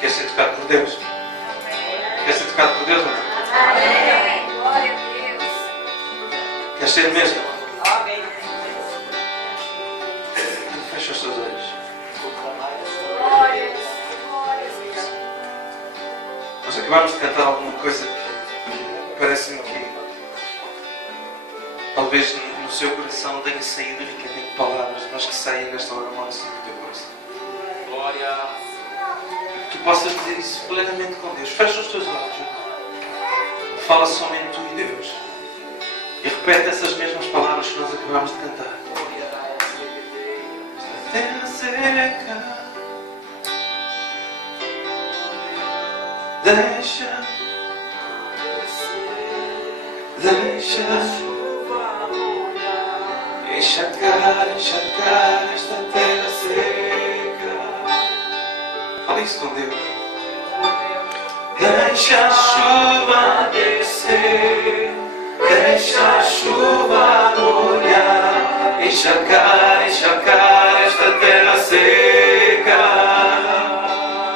Quer ser tocado por Deus? Quer ser tocado por Deus? Não? Amém. Glória a Deus. Quer ser mesmo? Amém. Fecha os teus olhos. Glória. Glória. Nós acabamos de cantar alguma coisa que parece-me que talvez no seu coração tenha saído unicamente palavras, mas que saiam nesta hora ao do teu coração. Glória. Que tu possas dizer isso plenamente com Deus. Fecha os teus olhos. Fala somente tu e Deus. E repete essas mesmas palavras que nós acabamos de cantar. Terra seca, deixa encharcar esta terra seca. Fala isso com Deus. Deixa a chuva descer, deixa a chuva molhar, encharcar esta terra seca.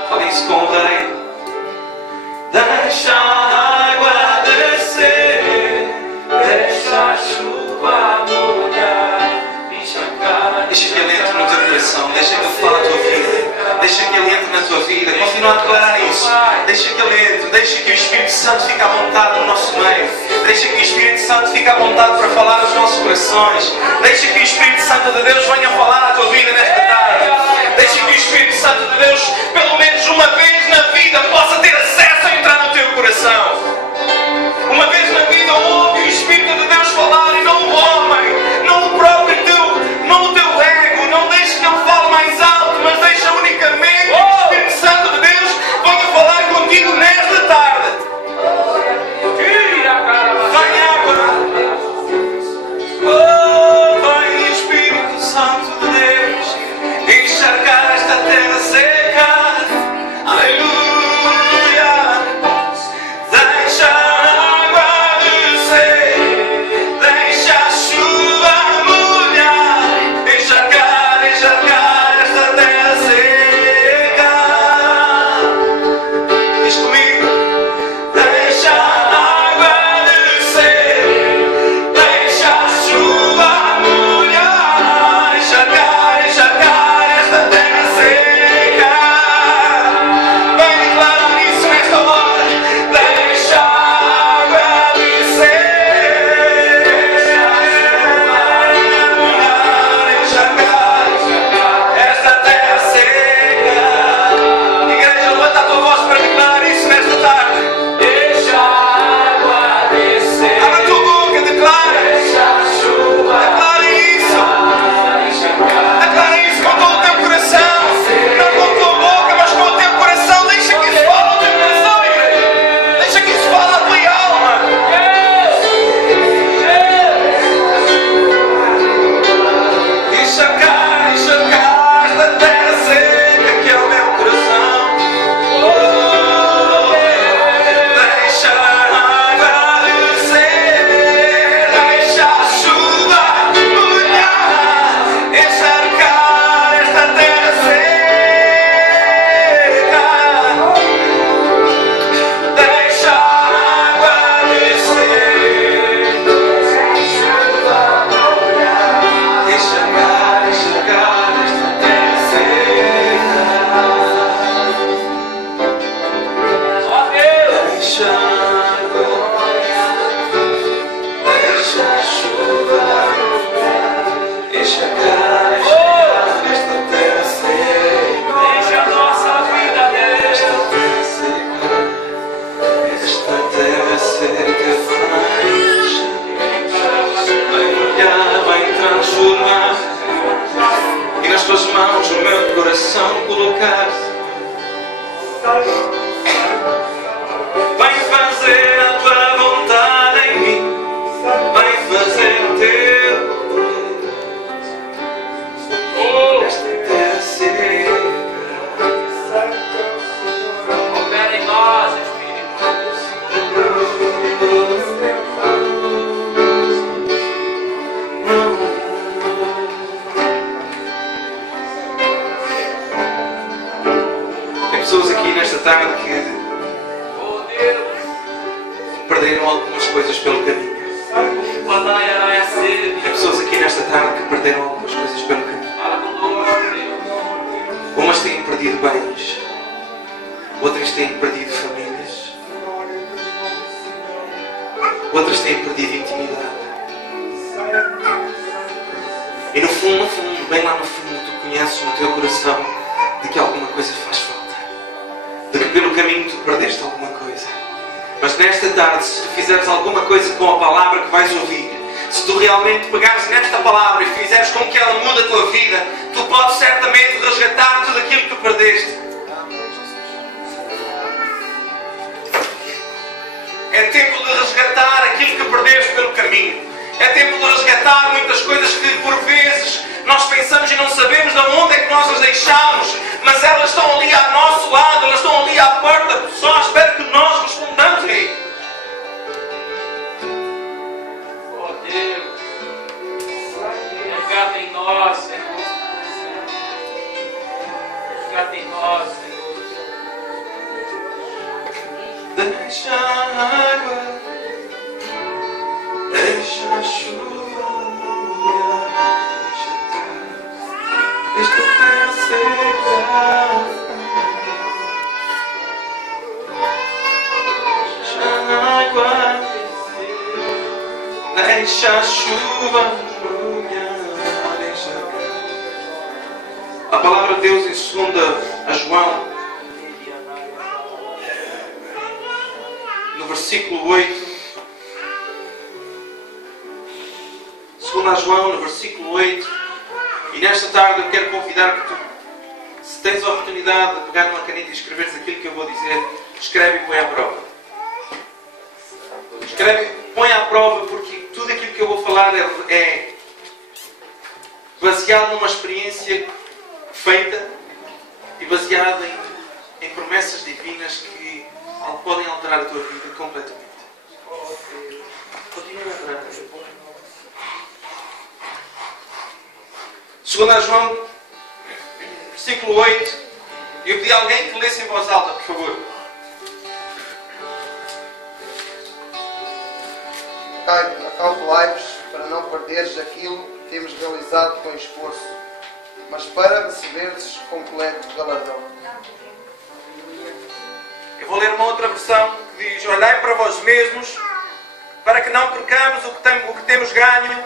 Fala isso com o Rei. Deixa a água descer, deixa a chuva molhar, encharcar. Deixa que Ele entre no teu coração, deixa que Ele fale a tua vida, deixa que Ele entre na tua vida. Continua a declarar isso. Deixa que Ele entre, deixa que o Espírito Santo fique à vontade no nosso meio. Deixa que o Espírito Santo fique à vontade para falar aos nossos corações. Deixa que o Espírito Santo de Deus venha falar à tua vida nesta tarde. Deixa que o Espírito Santo de Deus, pelo menos uma vez na vida, possa ter acesso a entrar no teu coração. Uma vez na vida ouve o Espírito de Deus falar e não o homem, não o próprio teu, não o teu ego. Não deixe que Ele fale mais alto, mas deixa unicamente que o Espírito Santo de Deus venha falar contigo nesta tarde. Vem água. Oh, vem Espírito Santo de Deus encharcar esta terra seca. Aleluia. Deixa a água descer, deixa a chuva molhar, encharcar esta terra seca. Diz comigo. Deixa a água descer, deixa a chuva molhar, encharcar esta terra seca. Vem declarar isso nesta hora. Deixa a água descer, deixa a chuva molhar, encharcar esta terra seca. Igreja, levanta a tua voz para declarar isso nesta tarde. Deixa a água descer. Abre a tua boca, declara. Deixa a chuva. Declara isso. Declara isso com todo o teu coração. Não com a tua boca, mas com o teu coração. Deixa que isso fale ao teu coração, igreja. Deixa que isso fale à tua alma. Encharcar esta terra seca que é o meu coração. Deixa a água descer, deixa a chuva molhar, encharcar esta terra seca. Deixa a água descer, deixa a chuva molhar, encharcar esta terra seca. Deixa a água, deixa a chuva encharcar esta terra seca. Deixa a nossa vida, Deus. Esta terra seca vai molhar, vai transformar, e nas tuas mãos o meu coração colocar. Vai fazer a tua vontade em mim, vai fazer o teu poder. Esta terra seca. Opera em nós, Espírito. pessoas aqui nesta tarde que Oh Deus. perderam algumas coisas pelo caminho. Há pessoas aqui nesta tarde que perderam algumas coisas pelo caminho. Fala conosco, Deus. Umas têm perdido bens, outras têm perdido famílias, outras têm perdido intimidade. E no fundo, bem lá no fundo, tu conheces no teu coração de que alguma coisa faz falta, de que pelo caminho tu perdeste alguma coisa. Mas nesta tarde, se tu fizeres alguma coisa com a palavra que vais ouvir, se tu realmente pegares nesta palavra e fizeres com que ela mude a tua vida, tu podes certamente resgatar tudo aquilo que perdeste. É tempo de resgatar aquilo que perdeste pelo caminho. É tempo de resgatar muitas coisas que por vezes nós pensamos e não sabemos de onde é que nós as deixamos, mas elas estão ali ao nosso lado, elas estão ali à porta, só à espera que nós respondamos a eles. Oh Deus. Resgata em nós, Senhor. Resgata em nós, Senhor. Deixa a água, deixa a chuva molhar, deixa a terra secar. Deixa a água, deixa a chuva molhar, deixa a palavra de Deus em 2 João, no versículo 8. 2 João, no versículo 8. E nesta tarde eu quero convidar que tu, se tens a oportunidade de pegar numa caneta e escreveres aquilo que eu vou dizer, escreve e põe à prova. Escreve e põe à prova, porque tudo aquilo que eu vou falar é baseado numa experiência feita e baseado em promessas divinas que podem alterar a tua vida completamente. Continua a entrar. 2 João, versículo 8. Eu pedi a alguém que lesse em voz alta, por favor. Acautelai-vos para não perderes aquilo que temos realizado com esforço, mas para receberes completo galardão. Eu vou ler uma outra versão que diz: olhai para vós mesmos, para que não percamos o que temos ganho,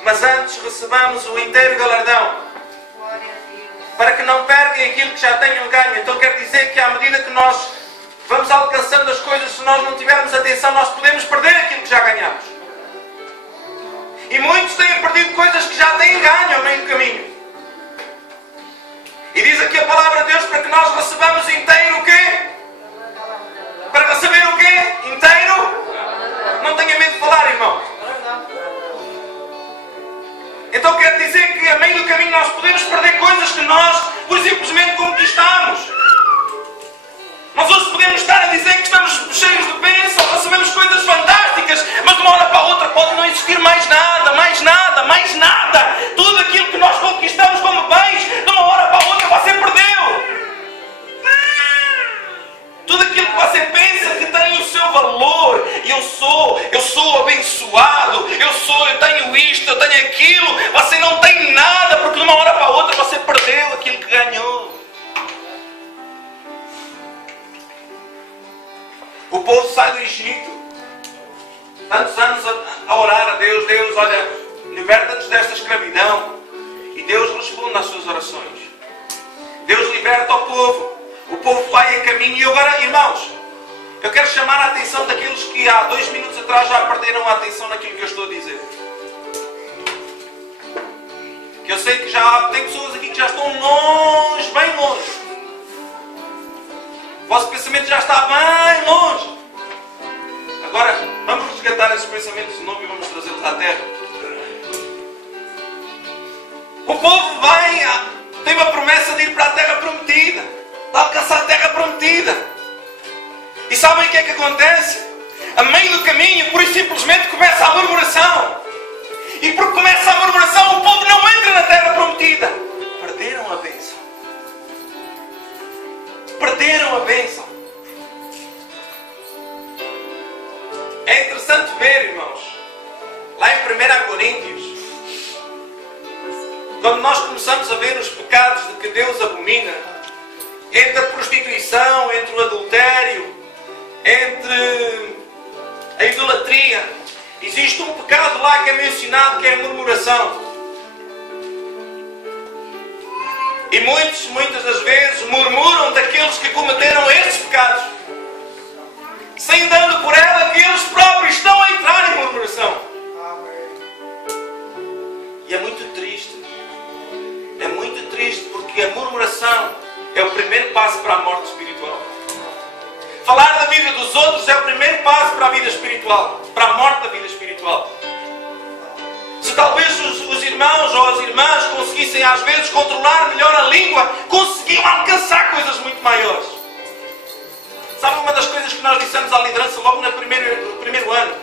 mas antes recebamos o inteiro galardão. Para que não percam aquilo que já tenham ganho. Então quer dizer que à medida que nós vamos alcançando as coisas, se nós não tivermos atenção, nós podemos perder aquilo que já ganhamos. E muitos têm perdido coisas que já têm ganho ao meio do caminho. E diz aqui a palavra de Deus para que nós recebamos inteiro o quê? Para receber o quê? Inteiro? Não tenha medo de falar, irmãos. Então quer dizer que a meio do caminho nós podemos perder coisas que nós por simplesmente conquistamos. Nós hoje podemos estar a dizer que estamos cheios de bênção, recebemos coisas fantásticas, mas de uma hora para a outra pode não existir mais nada, mais nada, mais nada. Tudo aquilo que nós conquistamos como bens, de uma hora para a outra você perdeu. Tudo aquilo que você pensa que tem o seu valor, eu sou abençoado, eu tenho isto, eu tenho aquilo, você não tem nada, porque de uma hora para a outra você perdeu aquilo que ganhou. O povo sai do Egito, tantos anos a orar a Deus, Deus, olha, liberta-nos desta escravidão, e Deus responde às suas orações. Deus liberta o povo vai em caminho. E agora, irmãos, eu quero chamar a atenção daqueles que há 2 minutos atrás já perderam a atenção naquilo que eu estou a dizer. Que eu sei que já tem pessoas aqui que já estão longe, bem longe. O vosso pensamento já está bem longe. Agora, vamos resgatar esses pensamentos de novo e vamos trazê-los à terra. O povo tem uma promessa de ir para a terra prometida, de alcançar a terra prometida. E sabem o que é que acontece? A meio do caminho, por isso simplesmente começa a murmuração. E porque começa a murmuração, o povo não entra na terra prometida. Perderam a bênção. Perderam a bênção. É interessante ver, irmãos, lá em 1 Coríntios, quando nós começamos a ver os pecados de que Deus abomina, entre a prostituição, entre o adultério, entre a idolatria, existe um pecado lá que é mencionado, que é a murmuração. E muitas das vezes murmuram daqueles que cometeram estes pecados, sem dando por ela que eles próprios estão a entrar em murmuração. E é muito triste. É muito triste porque a murmuração é o primeiro passo para a morte espiritual. Falar da vida dos outros é o primeiro passo para a vida espiritual, para a morte da vida espiritual. Se talvez os irmãos ou as irmãs conseguissem às vezes controlar melhor a língua, conseguiam alcançar coisas muito maiores. Sabe uma das coisas que nós dissemos à liderança logo no primeiro ano?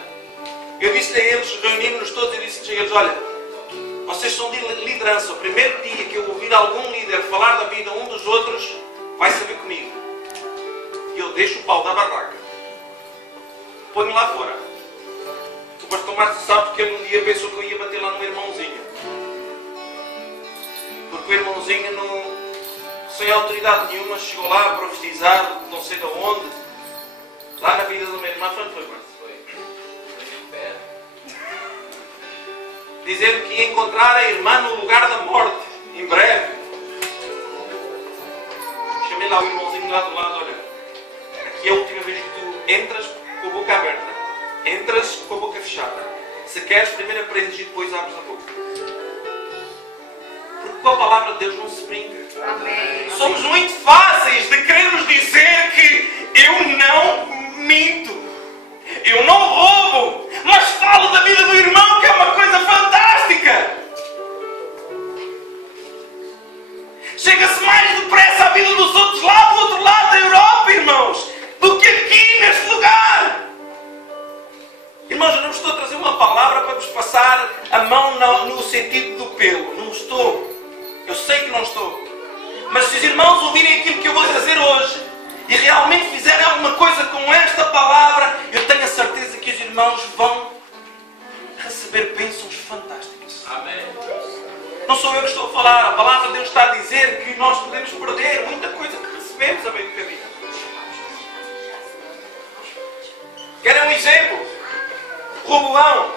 Eu disse a eles, reunimos-nos todos e disse a eles, olha, vocês são de liderança. O primeiro dia que eu ouvir algum líder falar da vida um dos outros, vai saber comigo. E eu deixo o pau da barraca. Ponho lá fora. O pastor Márcio sabe que ele um dia pensou que eu ia bater lá no irmãozinho. Porque o irmãozinho, sem autoridade nenhuma, chegou lá a profetizar, não sei de onde, lá na vida do meu irmão. Foi, Márcio? Dizendo que ia encontrar a irmã no lugar da morte, em breve. Chamei lá o irmãozinho lá do lado, olha, aqui é a última vez que tu entras com a boca aberta, entras com a boca fechada. Se queres, primeiro aprendes e depois abres a boca. Porque com a palavra de Deus não se brinca. Amém. Somos muito fáceis de querermos dizer que eu não minto. Eu não roubo, mas falo da vida do irmão, que é uma coisa fantástica. Chega-se mais depressa à vida dos outros lá do outro lado da Europa, irmãos, do que aqui neste lugar. Irmãos, eu não estou a trazer uma palavra para vos passar a mão no sentido do pelo. Não estou. Eu sei que não estou. Mas se os irmãos ouvirem aquilo que eu vou trazer hoje e realmente fizerem alguma coisa com esta palavra, eu tenho a certeza que os irmãos vão receber bênçãos fantásticas. Amém. Não sou eu que estou a falar. A palavra de Deus está a dizer que nós podemos perder muita coisa que recebemos a meio do caminho. Querem um exemplo? Roboão,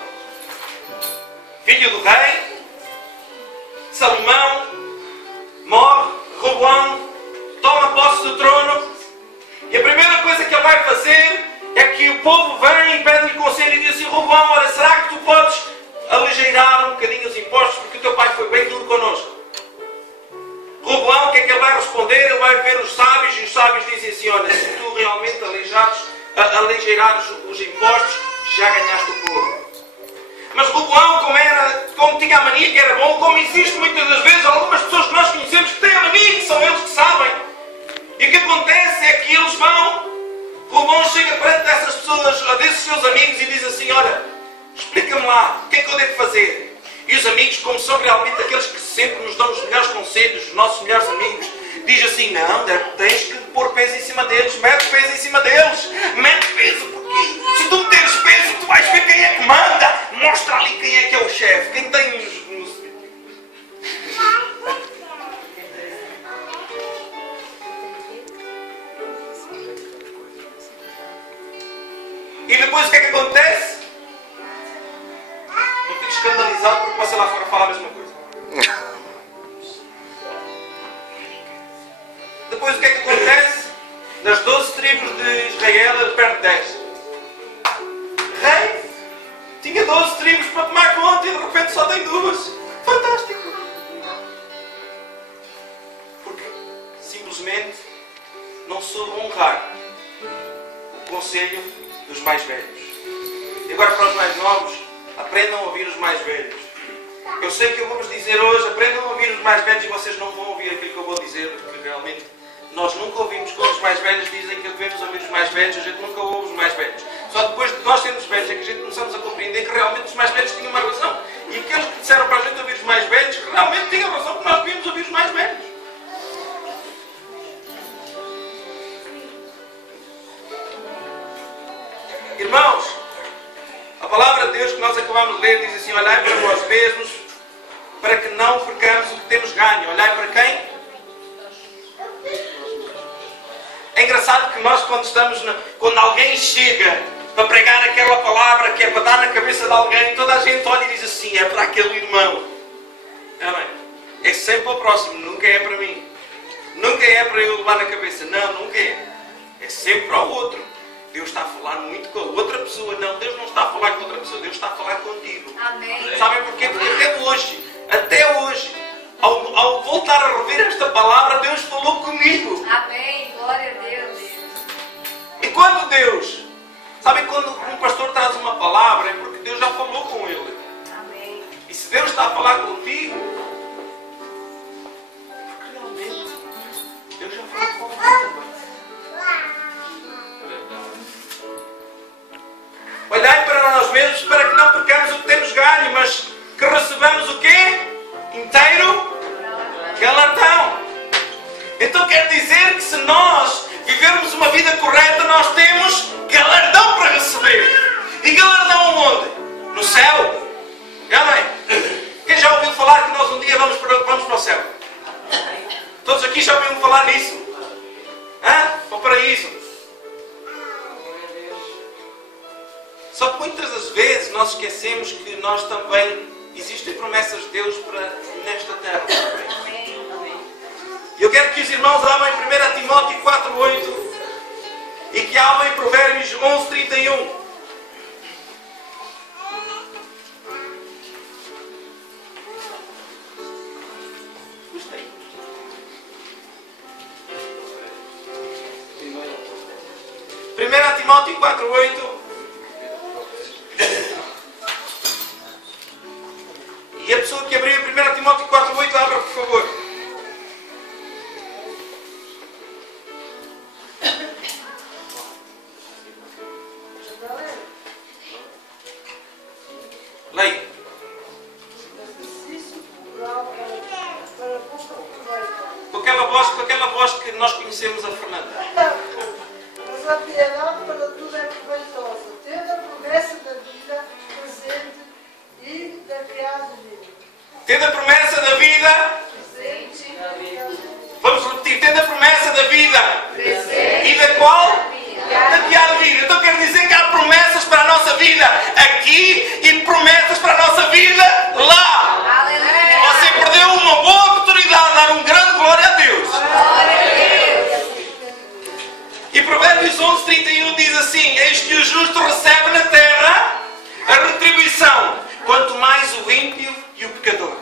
filho do rei, Salomão, morre, Roboão toma posse do trono. E a primeira coisa que ele vai fazer é que o povo vem e pede-lhe conselho e diz assim: Roboão, olha, será que tu podes aligeirar um bocadinho os impostos porque o teu pai foi bem duro connosco? Roboão, o que é que ele vai responder? Ele vai ver os sábios e os sábios dizem assim: olha, se tu realmente aligeirares os impostos, já ganhaste o povo. Mas Roboão, como tinha a mania que era bom, como existe muitas das vezes algumas pessoas que nós conhecemos que têm a mania, que são eles que sabem. E o que acontece é que eles vão, Roboão chega perante dessas pessoas, desses seus amigos e diz assim: olha, explica-me lá, o que é que eu devo fazer? E os amigos, como são realmente aqueles que sempre nos dão os melhores conselhos, os nossos melhores amigos, diz assim: não, tens que pôr peso em cima deles, mete peso em cima deles, mete peso, porque se tu meteres peso, tu vais ver quem é que manda, mostra ali quem é que é o chefe, quem tem os... E depois o que é que acontece? Eu fico escandalizado porque passei lá fora a falar a mesma coisa. Depois o que é que acontece? Das 12 tribos de Israel ele perde 10. Rei tinha 12 tribos para tomar conta e de repente só tem 2. Fantástico! Porque simplesmente não soube honrar o conselho dos mais velhos. E agora para os mais novos, aprendam a ouvir os mais velhos. Eu sei que eu vou-vos dizer hoje, aprendam a ouvir os mais velhos e vocês não vão ouvir aquilo que eu vou dizer, porque realmente nós nunca ouvimos quando os mais velhos dizem que devemos ouvir os mais velhos, a gente nunca ouve os mais velhos. Só depois de nós sermos velhos é que a gente começamos a compreender que realmente os mais velhos tinham uma razão. E aqueles que disseram para a gente ouvir os mais velhos, realmente tinham razão que nós devíamos ouvir os mais velhos. Deus que nós acabamos de ler diz assim: olhai para vós mesmos, para que não percamos o que temos ganho. Olhai para quem? É engraçado que nós, quando alguém chega para pregar aquela palavra que é para dar na cabeça de alguém, toda a gente olha e diz assim: é para aquele irmão. É sempre para o próximo, nunca é para mim. Nunca é para eu levar na cabeça. Não, nunca é. É sempre para o outro. Deus está a falar muito com a outra pessoa. Não, Deus não está a falar com outra pessoa. Deus está a falar contigo. Amém. Sabem porquê? Porque até hoje, ao voltar a rever esta palavra, Deus falou comigo. Amém. Glória a Deus. E quando Deus, sabem quando um pastor traz uma palavra, é porque Deus já falou com ele. Amém. E se Deus está a falar contigo, é porque realmente Deus já falou com você. Olhai para nós mesmos para que não percamos o que temos ganho, mas que recebamos o quê? Inteiro galardão. Então quer dizer que se nós vivermos uma vida correta, nós temos galardão para receber. E galardão aonde? No céu. Quem já ouviu falar que nós um dia vamos para o céu? Todos aqui já ouviram falar nisso? Para o paraíso. Só que muitas das vezes nós esquecemos que nós também existem promessas de Deus para nesta terra. E eu quero que os irmãos abram em 1 Timóteo 4:8 e que abram em Provérbios 11:31. Gostei. 1 Timóteo 4:8. E a pessoa que abriu 1 Timóteo 4:8, abra, por favor. Leia. Com aquela voz que nós conhecemos a Fernanda. Mas a piedade para tudo é proveitosa, tendo a promessa da vida presente e da que há de vir. Tendo a promessa da vida. Presente. Vamos repetir. Tendo a promessa da vida. Presente. E da qual? Da que há de vir. Então quer dizer que há promessas para a nossa vida aqui e promessas para a nossa vida lá. Aleluia. Você perdeu uma boa oportunidade de dar um grande glória a Deus. Glória a Deus. E Provérbios 11:31 diz assim: eis que o justo recebe na terra a retribuição, quanto mais o ímpio e o pecador.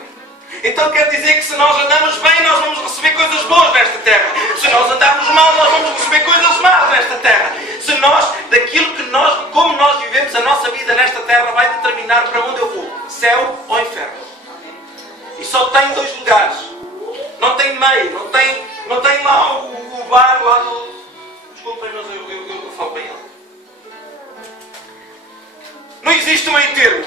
Então quer dizer que se nós andamos bem, nós vamos receber coisas boas nesta terra. Se nós andarmos mal, nós vamos receber coisas más nesta terra. Se nós, como nós vivemos a nossa vida nesta terra, vai determinar para onde eu vou: céu ou inferno. E só tem dois lugares. Não tem meio, não tem lá o bar lá no... Desculpem, mas eu falo bem alto. Não existe um meio termo.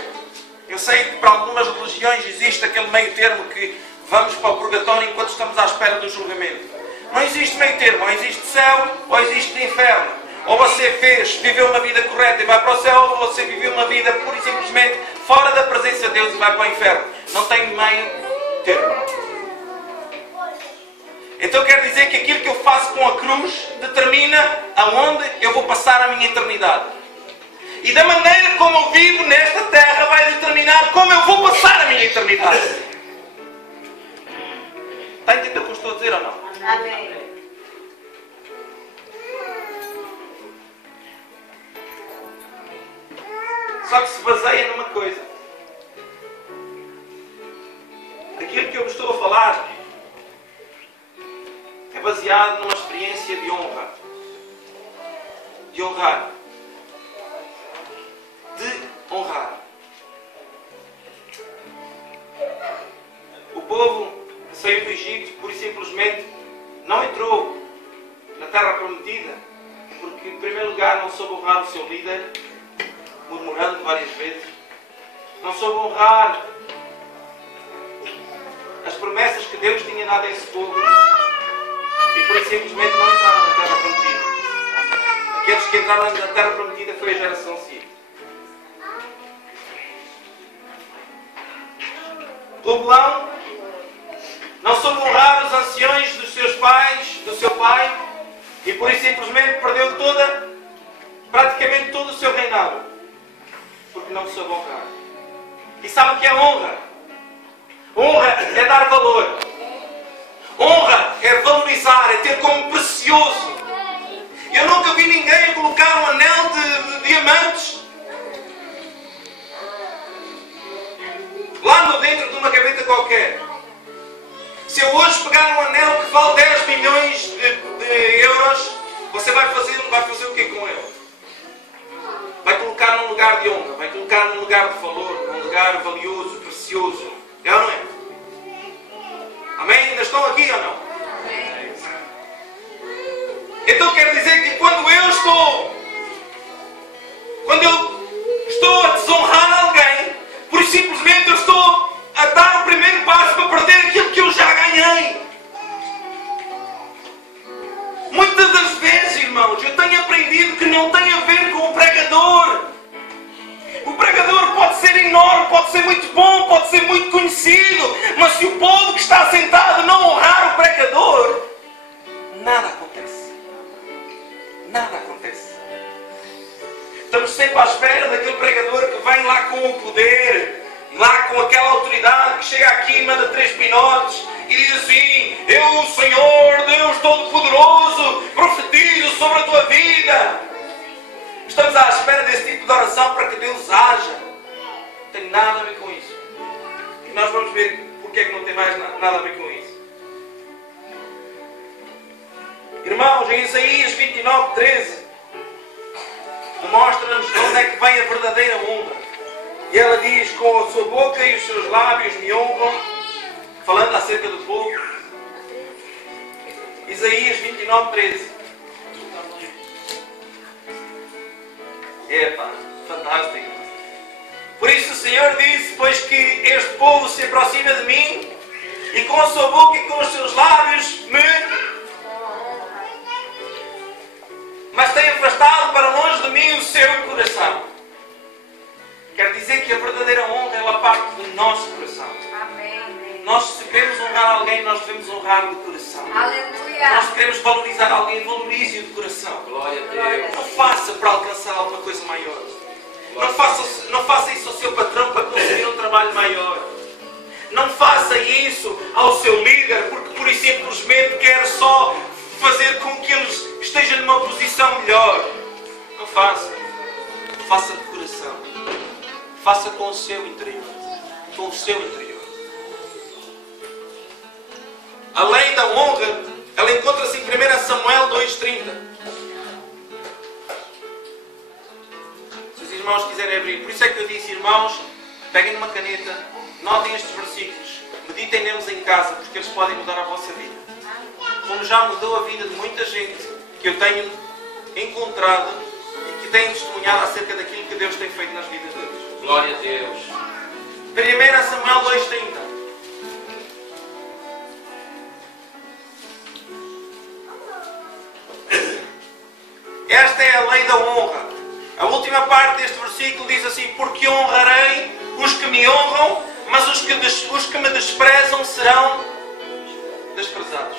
Eu sei que para algumas religiões existe aquele meio termo que vamos para o purgatório enquanto estamos à espera do julgamento. Não existe meio termo. Ou existe céu ou existe inferno. Ou você viveu uma vida correta e vai para o céu, ou você viveu uma vida pura e simplesmente fora da presença de Deus e vai para o inferno. Não tem meio termo. Então quer dizer que aquilo que eu faço com a cruz determina aonde eu vou passar a minha eternidade. E da maneira como eu vivo nesta terra vai determinar como eu vou passar a minha eternidade. Está a entender o que eu estou a dizer ou não? Amém. Só que se baseia numa coisa. Aquilo que eu estou a falar é baseado numa experiência de honra. De honrar. De honrar. O povo que saiu do Egito, pura e simplesmente, não entrou na terra prometida, porque, em primeiro lugar, não soube honrar o seu líder, murmurando várias vezes. Não soube honrar as promessas que Deus tinha dado a esse povo. E, pura e simplesmente, não entraram na terra prometida. Aqueles que entraram na terra prometida foi a geração seguinte. o belão, não soube honrar os anciões dos seus pais, do seu pai, e por isso simplesmente perdeu praticamente todo o seu reinado, porque não soube honrar. E sabe o que é honra? Honra é dar valor. Honra é valorizar, é ter como precioso. Eu nunca vi ninguém colocar um anel de diamantes lá no dentro de uma gaveta qualquer. Se eu hoje pegar um anel que vale 10 milhões de euros, você vai fazer o que com ele? Vai colocar num lugar de honra, vai colocar num lugar de valor, num lugar valioso, precioso. É ou não é? Amém? Ainda estão aqui ou não? Então quer dizer que quando eu estou a desonrar alguém, por simplesmente eu estou a dar o primeiro passo para perder aquilo que eu já ganhei. Muitas das vezes, irmãos, eu tenho aprendido que não tem a ver com o pregador. O pregador pode ser enorme, pode ser muito bom, pode ser muito conhecido, mas se o povo que está sentado não honrar o pregador, nada acontece. Nada acontece. Estamos sempre à espera daquele pregador que vem lá com o poder, lá com aquela autoridade que chega aqui e manda 3 pinotes e diz assim: eu, o Senhor, Deus Todo-Poderoso, profetizo sobre a tua vida. Estamos à espera desse tipo de oração para que Deus haja. Não tem nada a ver com isso. E nós vamos ver porque é que não tem mais nada a ver com isso. Irmãos, em Isaías 29:13 mostra-nos de onde é que vem a verdadeira honra. E ela diz: com a sua boca e os seus lábios me honram, falando acerca do povo. Isaías 29:13. Epa, fantástico. Por isso o Senhor disse: pois que este povo se aproxima de mim, e com a sua boca e com os seus lábios mas tem afastado para longe de mim o seu coração. Quer dizer que a verdadeira honra ela parte do nosso coração. Amém. Nós, se queremos honrar alguém, nós devemos honrar do coração. Aleluia. Nós queremos valorizar alguém, valorize-o do coração. Glória a Deus. Não faça para alcançar alguma coisa maior. Não faça isso ao seu patrão para conseguir um trabalho maior. Não faça isso ao seu líder porque pura e simplesmente quer só fazer com que ele esteja numa posição melhor. Não faça. Faça de coração. Faça com o seu interior. Com o seu interior. A lei da honra, ela encontra-se em 1 Samuel 2:30. Se os irmãos quiserem abrir. Por isso é que eu disse, irmãos, peguem uma caneta, notem estes versículos, meditem neles em casa, porque eles podem mudar a vossa vida. Como já mudou a vida de muita gente que eu tenho encontrado e que tem testemunhado acerca daquilo que Deus tem feito nas vidas deles. Glória a Deus. 1 Samuel 2:30. Esta é a lei da honra. A última parte deste versículo diz assim: porque honrarei os que me honram, mas os que me desprezam serão desprezados.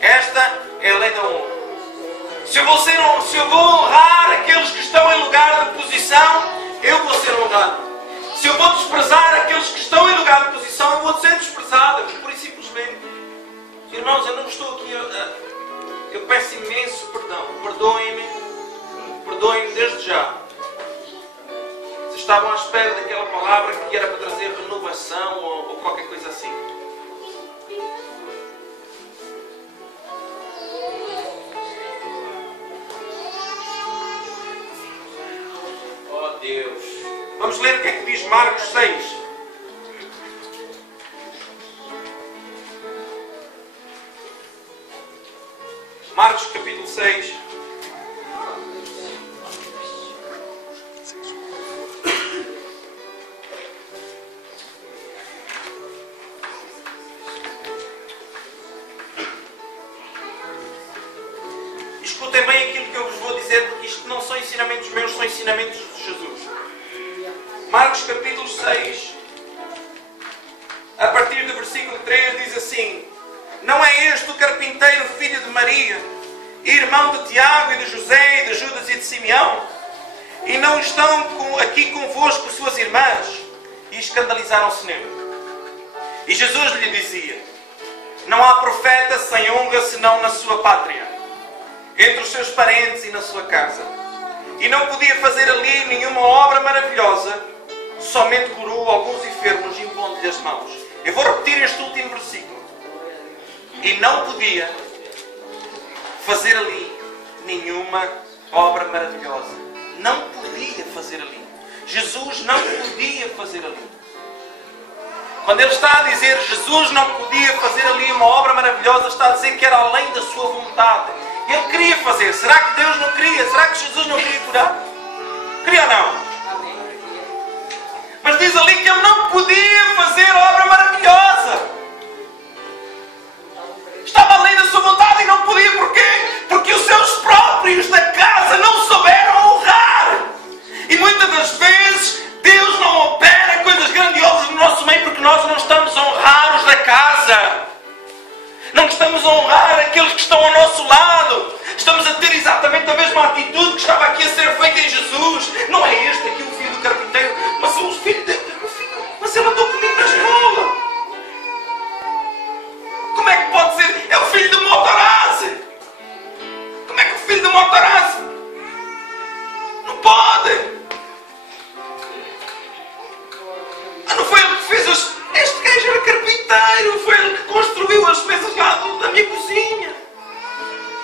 Esta é a lei da honra. Se eu vou honrar aqueles que estão em lugar de posição, eu vou ser honrado. Se eu vou desprezar aqueles que estão em lugar de posição, eu vou ser desprezado. Por isso simplesmente. Irmãos, eu não estou aqui eu peço imenso perdão. Perdoem-me desde já. Se estavam à espera daquela palavra que era para trazer renovação ou qualquer coisa assim. Oh Deus. Vamos ler o que é que diz Marcos 6. Marcos capítulo 6. Escutem bem aquilo que eu vos vou dizer, porque isto não são ensinamentos meus, são ensinamentos de Jesus. Marcos capítulo 6, versículo 3 diz assim: não é este o carpinteiro, filho de Maria, irmão de Tiago e de José e de Judas e de Simeão? E não estão aqui convosco suas irmãs? E escandalizaram-se nele. E Jesus lhe dizia: não há profeta sem honra senão na sua pátria, entre os seus parentes e na sua casa. E não podia fazer ali nenhuma obra maravilhosa, somente curou alguns enfermos impondo-lhe as mãos. Eu vou repetir este último versículo. E não podia fazer ali nenhuma obra maravilhosa. Não podia fazer ali. Jesus não podia fazer ali. Quando ele está a dizer Jesus não podia fazer ali uma obra maravilhosa, está a dizer que era além da sua vontade. Ele queria fazer. Será que Deus não queria? Será que Jesus não queria curar? Queria ou não? Mas diz ali que ele não podia fazer obra maravilhosa. Estava além da sua vontade e não podia. Porquê? Porque os seus próprios da casa não souberam honrar. E muitas das vezes Deus não opera coisas grandiosas no nosso meio porque nós não estamos a honrar os da casa. Não estamos a honrar aqueles que estão ao nosso lado. Estamos a ter exatamente a mesma atitude que estava aqui a ser feita em Jesus. Não é este aqui o filho do carpinteiro, mas o filho de... Mas ele andou comigo na escola. Como é que pode ser? É o filho do Motorazzi. Como é que o filho do Motorazzi? Não pode. Não foi ele que fez os... Este gajo era carpinteiro. Foi ele que construiu as mesas lá da minha cozinha.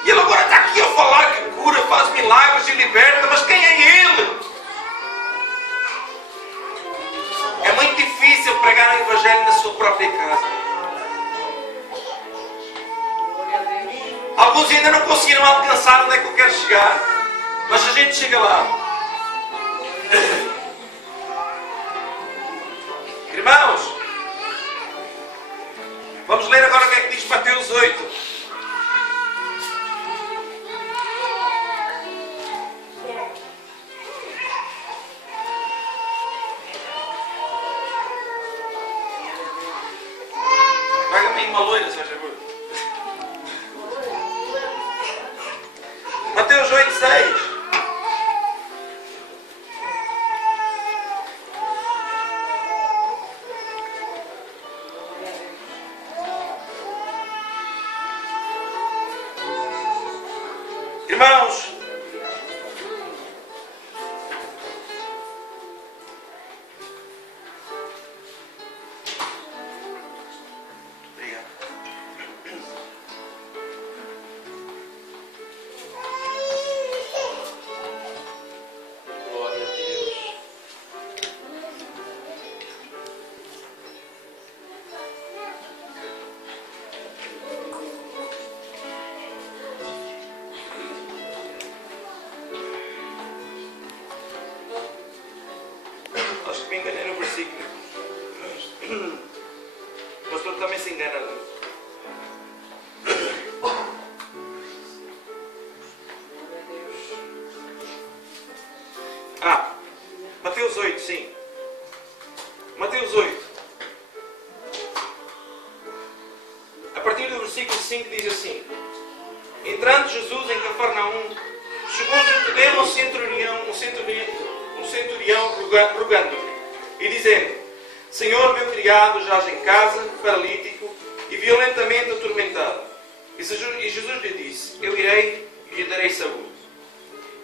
E ele agora está aqui a falar que cura, faz milagres e liberta. Mas quem é ele? É muito difícil pregar o Evangelho na sua própria casa. Alguns ainda não conseguiram alcançar onde é que eu quero chegar. Mas a gente chega lá. Irmãos, vamos ler agora o que é que diz Mateus 8. Paga-me aí uma loira, se faz favor. Mateus 8, 6. Irmãos, obrigado. Glória a Deus. Acho que me enganei no versículo. O pastor também se engana ali. Mateus 8, sim. Mateus 8. A partir do versículo 5 diz assim: entrando Jesus em Cafarnaum, chegou junto dele um centurião rogando-lhe e dizendo: Senhor, meu criado jaz em casa, paralítico e violentamente atormentado. E Jesus lhe disse: eu irei e lhe darei saúde.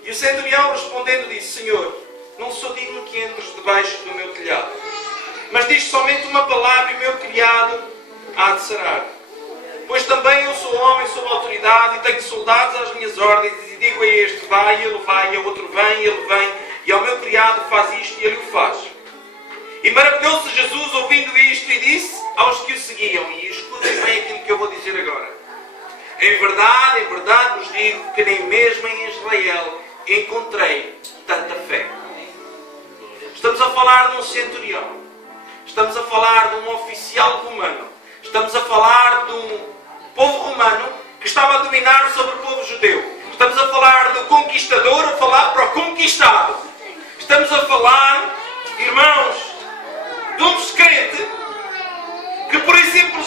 E o centurião respondendo disse: Senhor, não sou digno que entres debaixo do meu telhado, mas diz somente uma palavra e o meu criado há de sarar. Pois também eu sou homem sob autoridade e tenho soldados às minhas ordens, e digo a este: vai, e ele vai, e ao outro: vem, e ele vem, e ao meu criado: faz isto, e ele o faz. E maravilhou-se Jesus ouvindo isto e disse aos que o seguiam, e escutem bem aquilo que eu vou dizer agora: em verdade vos digo que nem mesmo em Israel encontrei tanta fé. Estamos a falar de um centurião. Estamos a falar de um oficial romano. Estamos a falar de um povo romano que estava a dominar sobre o povo judeu. Estamos a falar do conquistador a falar para o conquistado. Estamos a falar, irmãos, de um descrente que, por exemplo,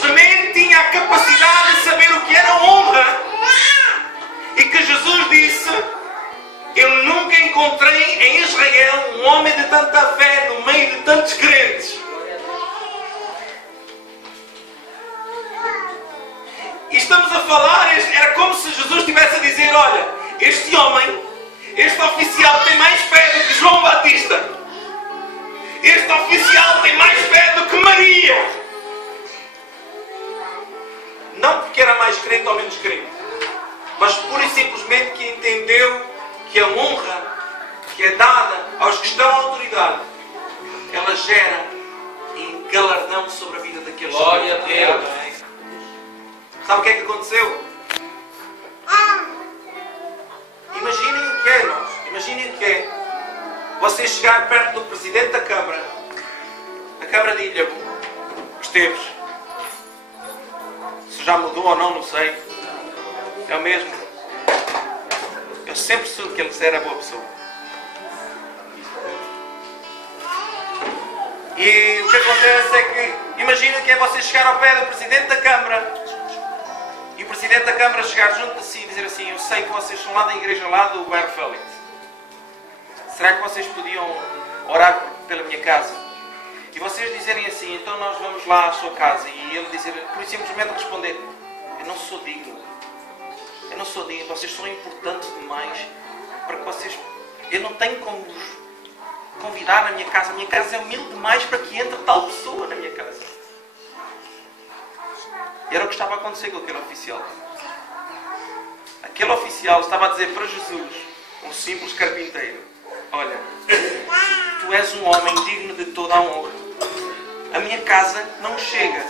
tanta fé no meio de tantos crentes. E estamos a falar, era como se Jesus estivesse a dizer, olha, este homem, este oficial tem mais fé do que João Batista. Este oficial tem mais fé do que Maria. Não porque era mais crente ou menos crente, mas pura e simplesmente que entendeu que a honra que é dada aos que estão à autoridade, ela gera em galardão sobre a vida daqueles que Glória a Deus. Sabe o que é que aconteceu? Imaginem o que é, irmãos. Imaginem o que é. Você chegar perto do Presidente da Câmara de Ilhavo, Esteves. Se já mudou ou não, não sei. É o mesmo. Eu sempre soube que ele era boa pessoa. E o que acontece é que, imagina que é você chegar ao pé do Presidente da Câmara e o Presidente da Câmara chegar junto de si e dizer assim, eu sei que vocês são lá da igreja lá do bairro Félix. Será que vocês podiam orar pela minha casa? E vocês dizerem assim, então nós vamos lá à sua casa. E ele dizer, por simplesmente responder, eu não sou digno. Eu não sou digno, vocês são importantes demais para que vocês... Eu não tenho como vos convidar na minha casa. A minha casa é humilde demais para que entre tal pessoa na minha casa. E era o que estava a acontecer com aquele oficial. Aquele oficial estava a dizer para Jesus, um simples carpinteiro, olha, tu és um homem digno de toda a honra. A minha casa não chega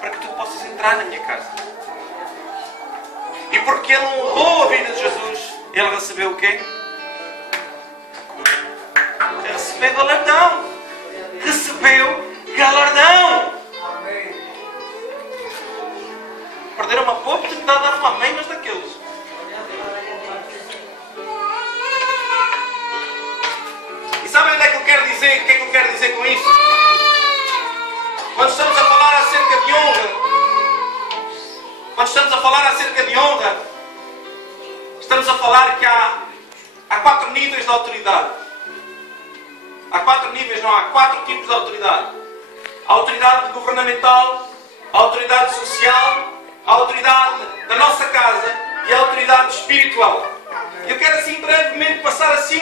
para que tu possas entrar na minha casa. E porque ele honrou a vida de Jesus, ele recebeu o quê? Recebeu galardão. Recebeu galardão. Perderam uma boa oportunidade de dar uma amém, mas daqueles. E sabem onde é que eu quero dizer? O que é que eu quero dizer com isso? Quando estamos a falar acerca de honra, estamos a falar que há 4 níveis de autoridade. Há 4 níveis, não há 4 tipos de autoridade. A autoridade governamental, a autoridade social, a autoridade da nossa casa e a autoridade espiritual. Eu quero assim brevemente passar assim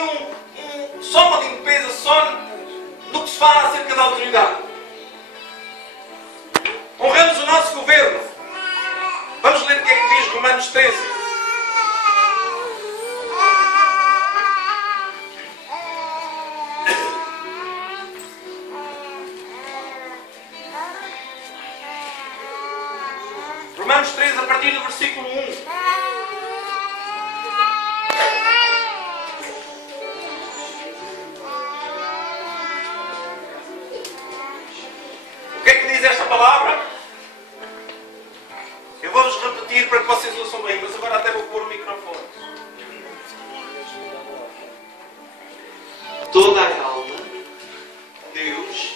só uma limpeza só no que se fala acerca da autoridade. Honramos o nosso governo. Vamos ler o que é que diz Romanos 13. Romanos 13, a partir do versículo 1. O que é que diz esta palavra? Eu vou-vos repetir para que vocês ouçam bem, mas agora até vou pôr o microfone. Toda a alma, Deus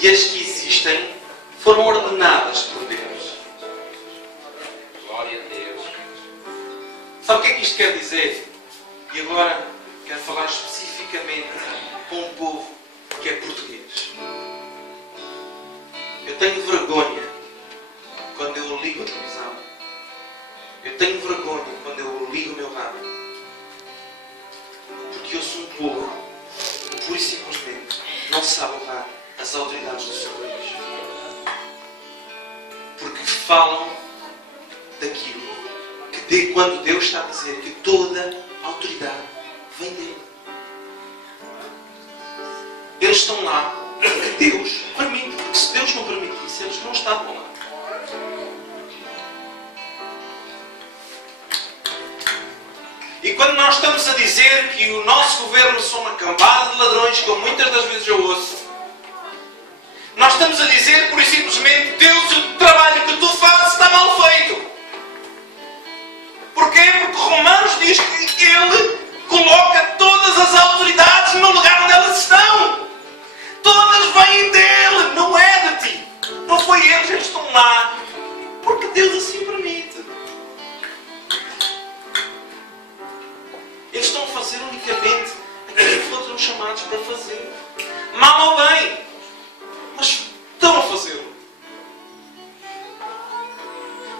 e as que existem foram ordenadas por Deus. Glória a Deus. Sabe o que é que isto quer dizer? E agora quero falar especificamente com um povo que é português. Eu tenho vergonha quando eu ligo a televisão. Eu tenho vergonha quando eu ligo o meu rádio. Porque eu sou um povo que, pura e simplesmente, não sabe honrar as autoridades do seu país. Porque falam daquilo que quando Deus está a dizer que toda a autoridade vem dele. Eles estão lá porque Deus permite. Porque se Deus não permitisse, eles não estavam lá. E quando nós estamos a dizer que o nosso governo são uma cambada de ladrões, como muitas das vezes eu ouço, nós estamos a dizer, por e simplesmente, Deus, o trabalho que tu fazes está mal feito. Porquê? Porque Romanos diz que Ele coloca todas as autoridades no lugar onde elas estão. Todas vêm dEle, não é de ti. Não foi eles estão lá porque Deus assim permite. Eles estão a fazer unicamente aquilo que foram chamados para fazer.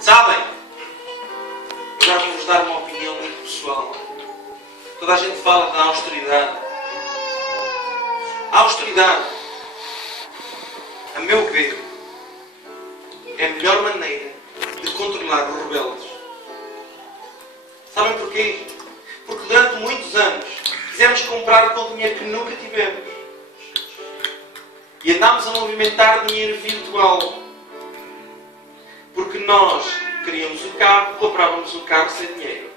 Sabem? Agora vou-vos dar uma opinião muito pessoal. Toda a gente fala da austeridade. A austeridade, a meu ver, é a melhor maneira de controlar os rebeldes. Sabem porquê? Porque durante muitos anos quisemos comprar com o dinheiro que nunca tivemos. E andámos a movimentar dinheiro virtual. Porque nós queríamos o carro, comprávamos o carro sem dinheiro.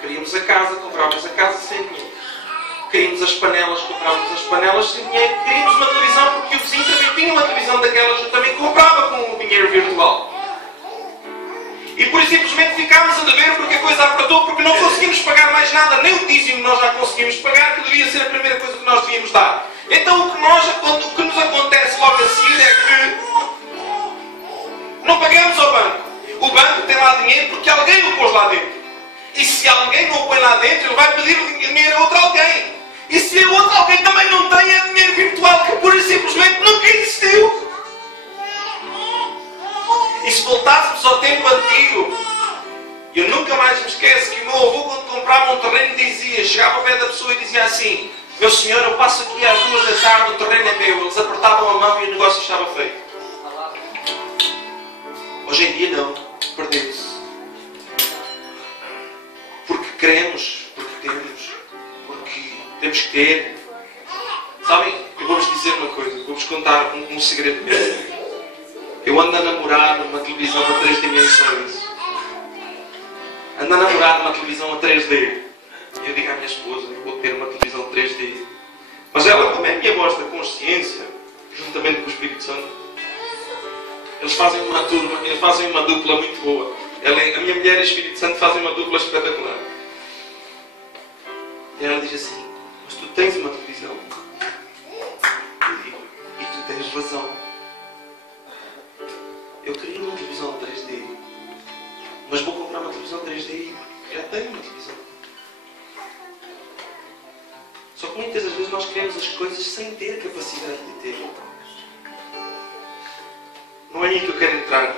Queríamos a casa, comprávamos a casa sem dinheiro. Queríamos as panelas, comprávamos as panelas sem dinheiro. Queríamos uma televisão porque o vizinho também tinha uma televisão daquelas, eu também comprava com o dinheiro virtual. E por isso simplesmente ficámos a dever porque a coisa apertou, porque não conseguimos pagar mais nada, nem o dízimo nós já conseguimos pagar, que devia ser a primeira coisa que nós devíamos dar. Então o que nos acontece logo a seguir é que não pagamos ao banco. O banco tem lá dinheiro porque alguém o pôs lá dentro. E se alguém não o põe lá dentro, ele vai pedir o dinheiro a outro alguém. E se o outro alguém também não tem, é dinheiro virtual que pura e simplesmente nunca existiu. E se voltássemos ao tempo antigo, eu nunca mais me esqueço que o meu avô, quando comprava um terreno, dizia, chegava ao pé da pessoa e dizia assim: meu senhor, eu passo aqui às 2 da tarde, o terreno é meu. Eles apertavam a mão e o negócio estava feito. Hoje em dia não, perdeu-se. Porque queremos, porque temos, porque temos que ter. Sabem, eu vou-vos dizer uma coisa, vou-vos contar um segredo meu. Eu ando a namorar numa televisão a 3 dimensões. Ando a namorar numa televisão a 3D. Eu digo à minha esposa, eu vou ter uma televisão 3D. Mas ela, como é a minha voz da consciência, juntamente com o Espírito Santo, eles fazem uma turma, eles fazem uma dupla muito boa. A minha mulher e o Espírito Santo fazem uma dupla espetacular. E ela diz assim: mas tu tens uma televisão? Eu digo: e tu tens razão. Eu queria uma televisão 3D, mas vou comprar uma televisão 3D porque já tenho uma televisão. Só que muitas das vezes nós queremos as coisas sem ter capacidade de ter. Não é aí que eu quero entrar.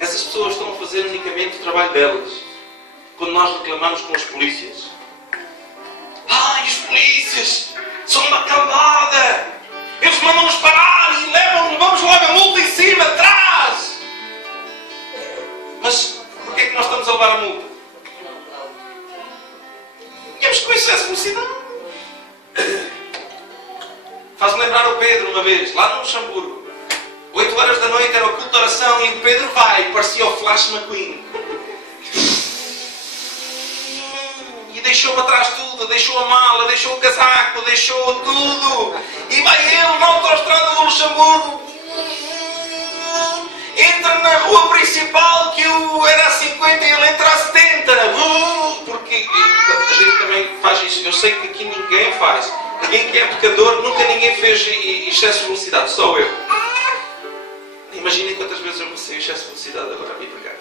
Essas pessoas estão a fazer unicamente o trabalho delas. Quando nós reclamamos com os polícias: ai, os polícias são uma cambada! Eles mandam-nos parar e levamos logo a multa em cima, atrás! Mas porquê é que nós estamos a levar a multa? Tínhamos com excesso de velocidade. Faz-me lembrar o Pedro uma vez, lá no Luxemburgo. 8 horas da noite era o culto de oração e o Pedro vai, parecia o Flash McQueen. E deixou para trás tudo, deixou a mala, deixou o casaco, deixou tudo. E vai ele na autoestrada do Luxemburgo. Entra na rua principal que era a 50 e ele entra a 70. Porque a gente também faz isso. Eu sei que aqui ninguém faz. Ninguém que é pecador, nunca ninguém fez excesso de velocidade, só eu. Imaginem quantas vezes eu comecei excesso de velocidade agora a vir para cá.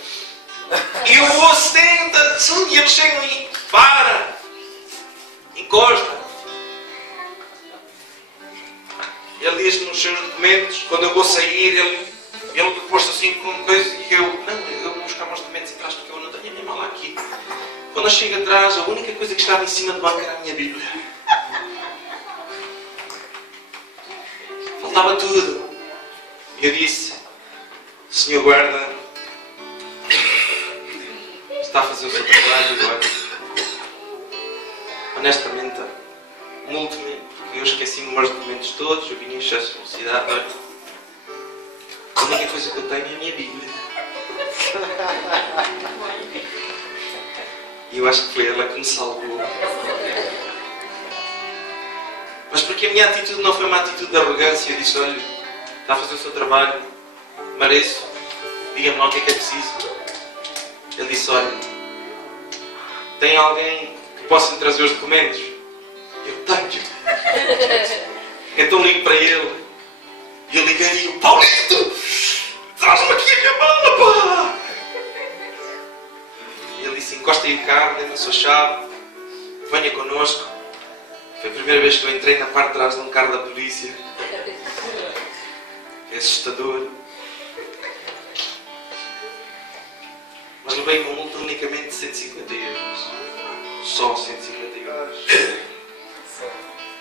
E eu vou a 70, e eles chegam e para, encosta. Ele diz nos seus documentos, quando eu vou sair, ele posto assim com coisa e eu vou buscar meus documentos atrás porque eu não tenho a minha mala aqui. Quando eu chego atrás, a única coisa que estava em cima do banco era a minha Bíblia. Faltava tudo. E eu disse: senhor guarda, está a fazer o seu trabalho agora. Honestamente, multe-me, porque eu esqueci-me dos meus documentos todos, eu vim em excesso de velocidade. Olha, a única coisa que eu tenho é a minha Bíblia. E eu acho que foi ela que me salvou. Mas porque a minha atitude não foi uma atitude de arrogância. Eu disse: olha, está a fazer o seu trabalho, mereço, diga-me lá o que é preciso. Ele disse: olha, tem alguém que possa lhe trazer os documentos? Eu tenho. Então ligo para ele. E eu liguei e eu: Paulito, traz-me aqui a minha mala, pá! E ele disse: encosta aí o carro, dê-me a sua chave, venha connosco. Foi a primeira vez que eu entrei na parte de trás de um carro da polícia. É assustador. levei uma multa unicamente de 150 euros. Só 150 euros.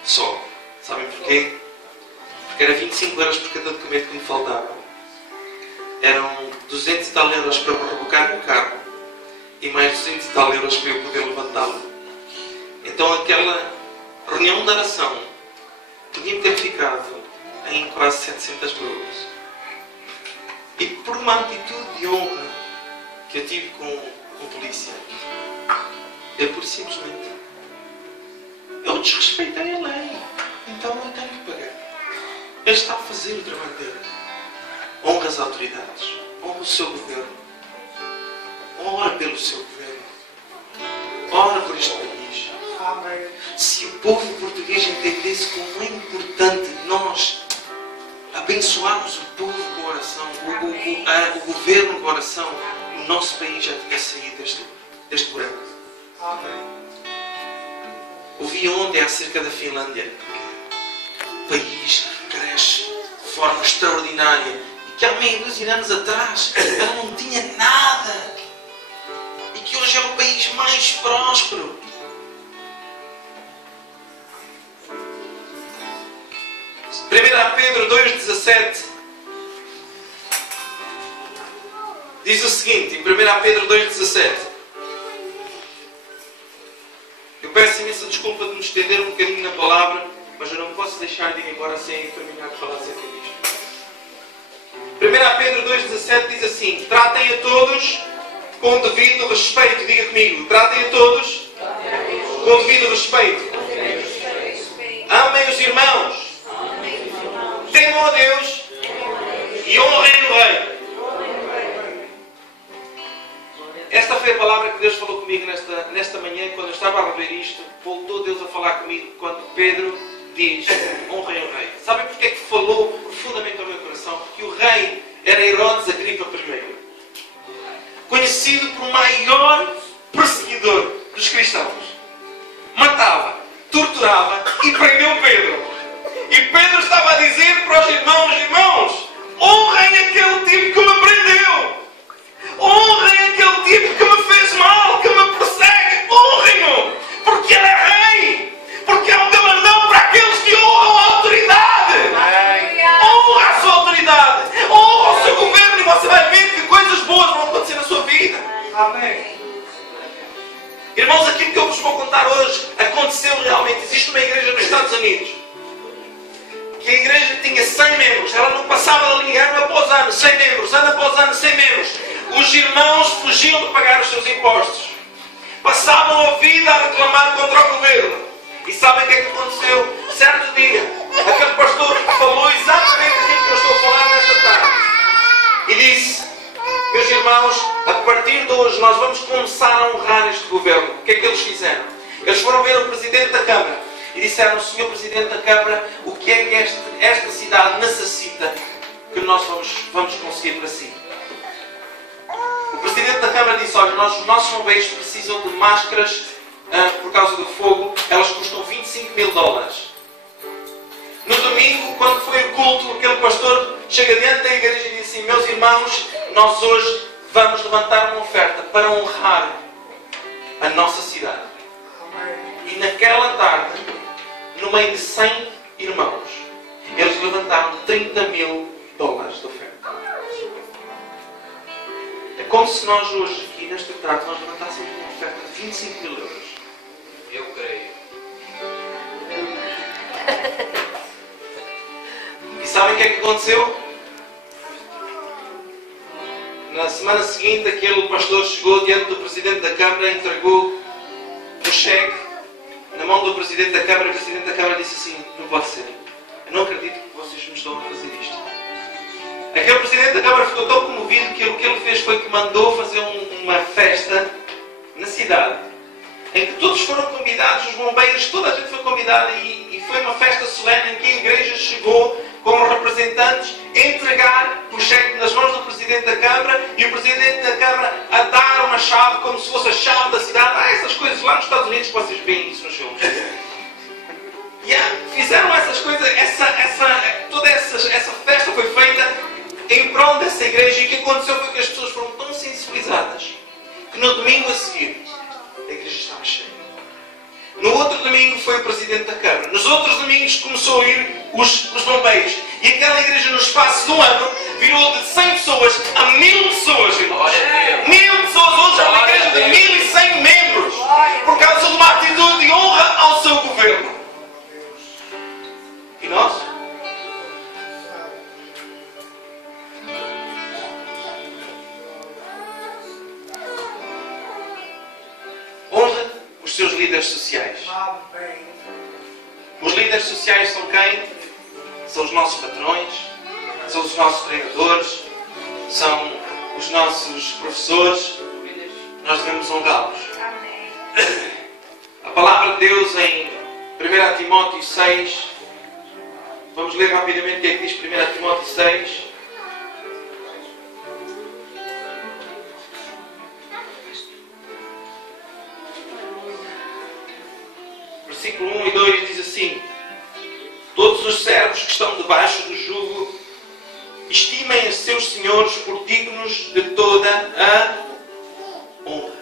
Só. Sabem porquê? Porque era 25 euros por cada documento que me faltava. Eram 200 e tal euros para me rebocar no carro e mais 200 e tal euros para eu poder levantá-lo. Então aquela reunião de oração podia ter ficado em quase 700 euros. E por uma atitude de honra que eu tive com o polícia, eu por simplesmente eu desrespeitei a lei, então eu tenho que pagar. Ele está a fazer o trabalho dele. Honra as autoridades, honra o seu governo, ora pelo seu governo, ora por este país. Amém. Se o povo português entendesse como é importante nós abençoarmos o povo com oração, o governo com oração, o nosso país já tinha saído deste buraco. Amém. Ouvi ontem acerca da Finlândia, um país que cresce de forma extraordinária e que há meia dúzia de anos atrás ela não tinha nada e que hoje é o país mais próspero. Primeira Pedro 2,17 diz o seguinte, em 1 Pedro 2,17. Eu peço imensa desculpa de me estender um bocadinho na palavra, mas eu não posso deixar de ir embora sem terminar de falar acerca disto. 1 Pedro 2,17 diz assim: tratem a todos com devido respeito. Diga comigo, tratem a todos com devido respeito. Amem os irmãos. Temam a Deus e honrem o Rei. Esta foi a palavra que Deus falou comigo nesta manhã, quando eu estava a rever isto. Voltou Deus a falar comigo quando Pedro diz: honrem o Rei. Sabem porque é que falou profundamente ao meu coração? Porque o Rei era Herodes Agripa I, conhecido por maior perseguidor dos cristãos. Matava, torturava e prendeu Pedro. E Pedro estava a dizer para os irmãos: irmãos, honrem aquele tipo que me prendeu. Honrem aquele tipo que me fez mal, que me persegue. Honrem-no, porque ele é rei. Porque é um galardão para aqueles que honram a autoridade. Honra a sua autoridade. Honra o seu governo e você vai ver que coisas boas vão acontecer na sua vida. Amém. Irmãos, aquilo que eu vos vou contar hoje aconteceu realmente. Existe uma igreja nos Estados Unidos que a igreja tinha 100 membros. Ela não passava dali ano após ano, 100 membros, ano após ano, 100 membros. Os irmãos fugiam de pagar os seus impostos. Passavam a vida a reclamar contra o governo. E sabem o que é que aconteceu? Certo dia, aquele pastor falou exatamente aquilo que eu estou a falar nesta tarde. E disse: meus irmãos, a partir de hoje nós vamos começar a honrar este governo. O que é que eles fizeram? Eles foram ver o Presidente da Câmara e disseram: Senhor Presidente da Câmara, o que é que esta cidade necessita que nós vamos conseguir para si? O Presidente da Câmara disse: olha, os nossos bombeiros precisam de máscaras por causa do fogo, elas custam $25.000. No domingo, quando foi o culto, aquele pastor chega diante da igreja e diz assim: meus irmãos, nós hoje vamos levantar uma oferta para honrar a nossa cidade. E naquela tarde, no meio de 100 irmãos, eles levantaram $30.000 de oferta. É como se nós hoje, aqui nesta tarde, nós levantássemos uma oferta de €25.000. Eu creio. E sabem o que é que aconteceu? Na semana seguinte, aquele pastor chegou diante do Presidente da Câmara e entregou um cheque na mão do Presidente da Câmara. O Presidente da Câmara disse assim: não pode ser. Eu não acredito que vocês me estão a fazer isto. Aquele Presidente da Câmara ficou tão comovido que o que ele fez foi que mandou fazer uma festa na cidade, em que todos foram convidados, os bombeiros, toda a gente foi convidada, e foi uma festa solene em que a igreja chegou como representantes a entregar o cheque nas mãos do Presidente da Câmara, e o Presidente da Câmara a dar uma chave como se fosse a chave da cidade. Essas coisas lá nos Estados Unidos, que vocês veem isso nos filmes. Fizeram essas coisas, toda essa festa foi feita em prol dessa igreja, e o que aconteceu foi que as pessoas foram tão sensibilizadas domingo a seguir, a igreja estava cheia. No outro domingo foi o presidente da Câmara. Nos outros domingos começou a ir os bombeiros. E aquela igreja, no espaço de um ano, virou de 100 pessoas a 1000 pessoas, irmãos. 1000 pessoas. Hoje é uma igreja de 1100 membros. Por causa de uma atitude de honra ao seu governo. E nós? Honra os seus líderes sociais. Os líderes sociais são quem? São os nossos patrões, são os nossos treinadores, são os nossos professores. Nós devemos honrá-los. A palavra de Deus em 1 Timóteo 6, vamos ler rapidamente o que é que diz 1 Timóteo 6. Versículo 1 e 2 diz assim: todos os servos que estão debaixo do jugo estimem a seus senhores por dignos de toda a honra,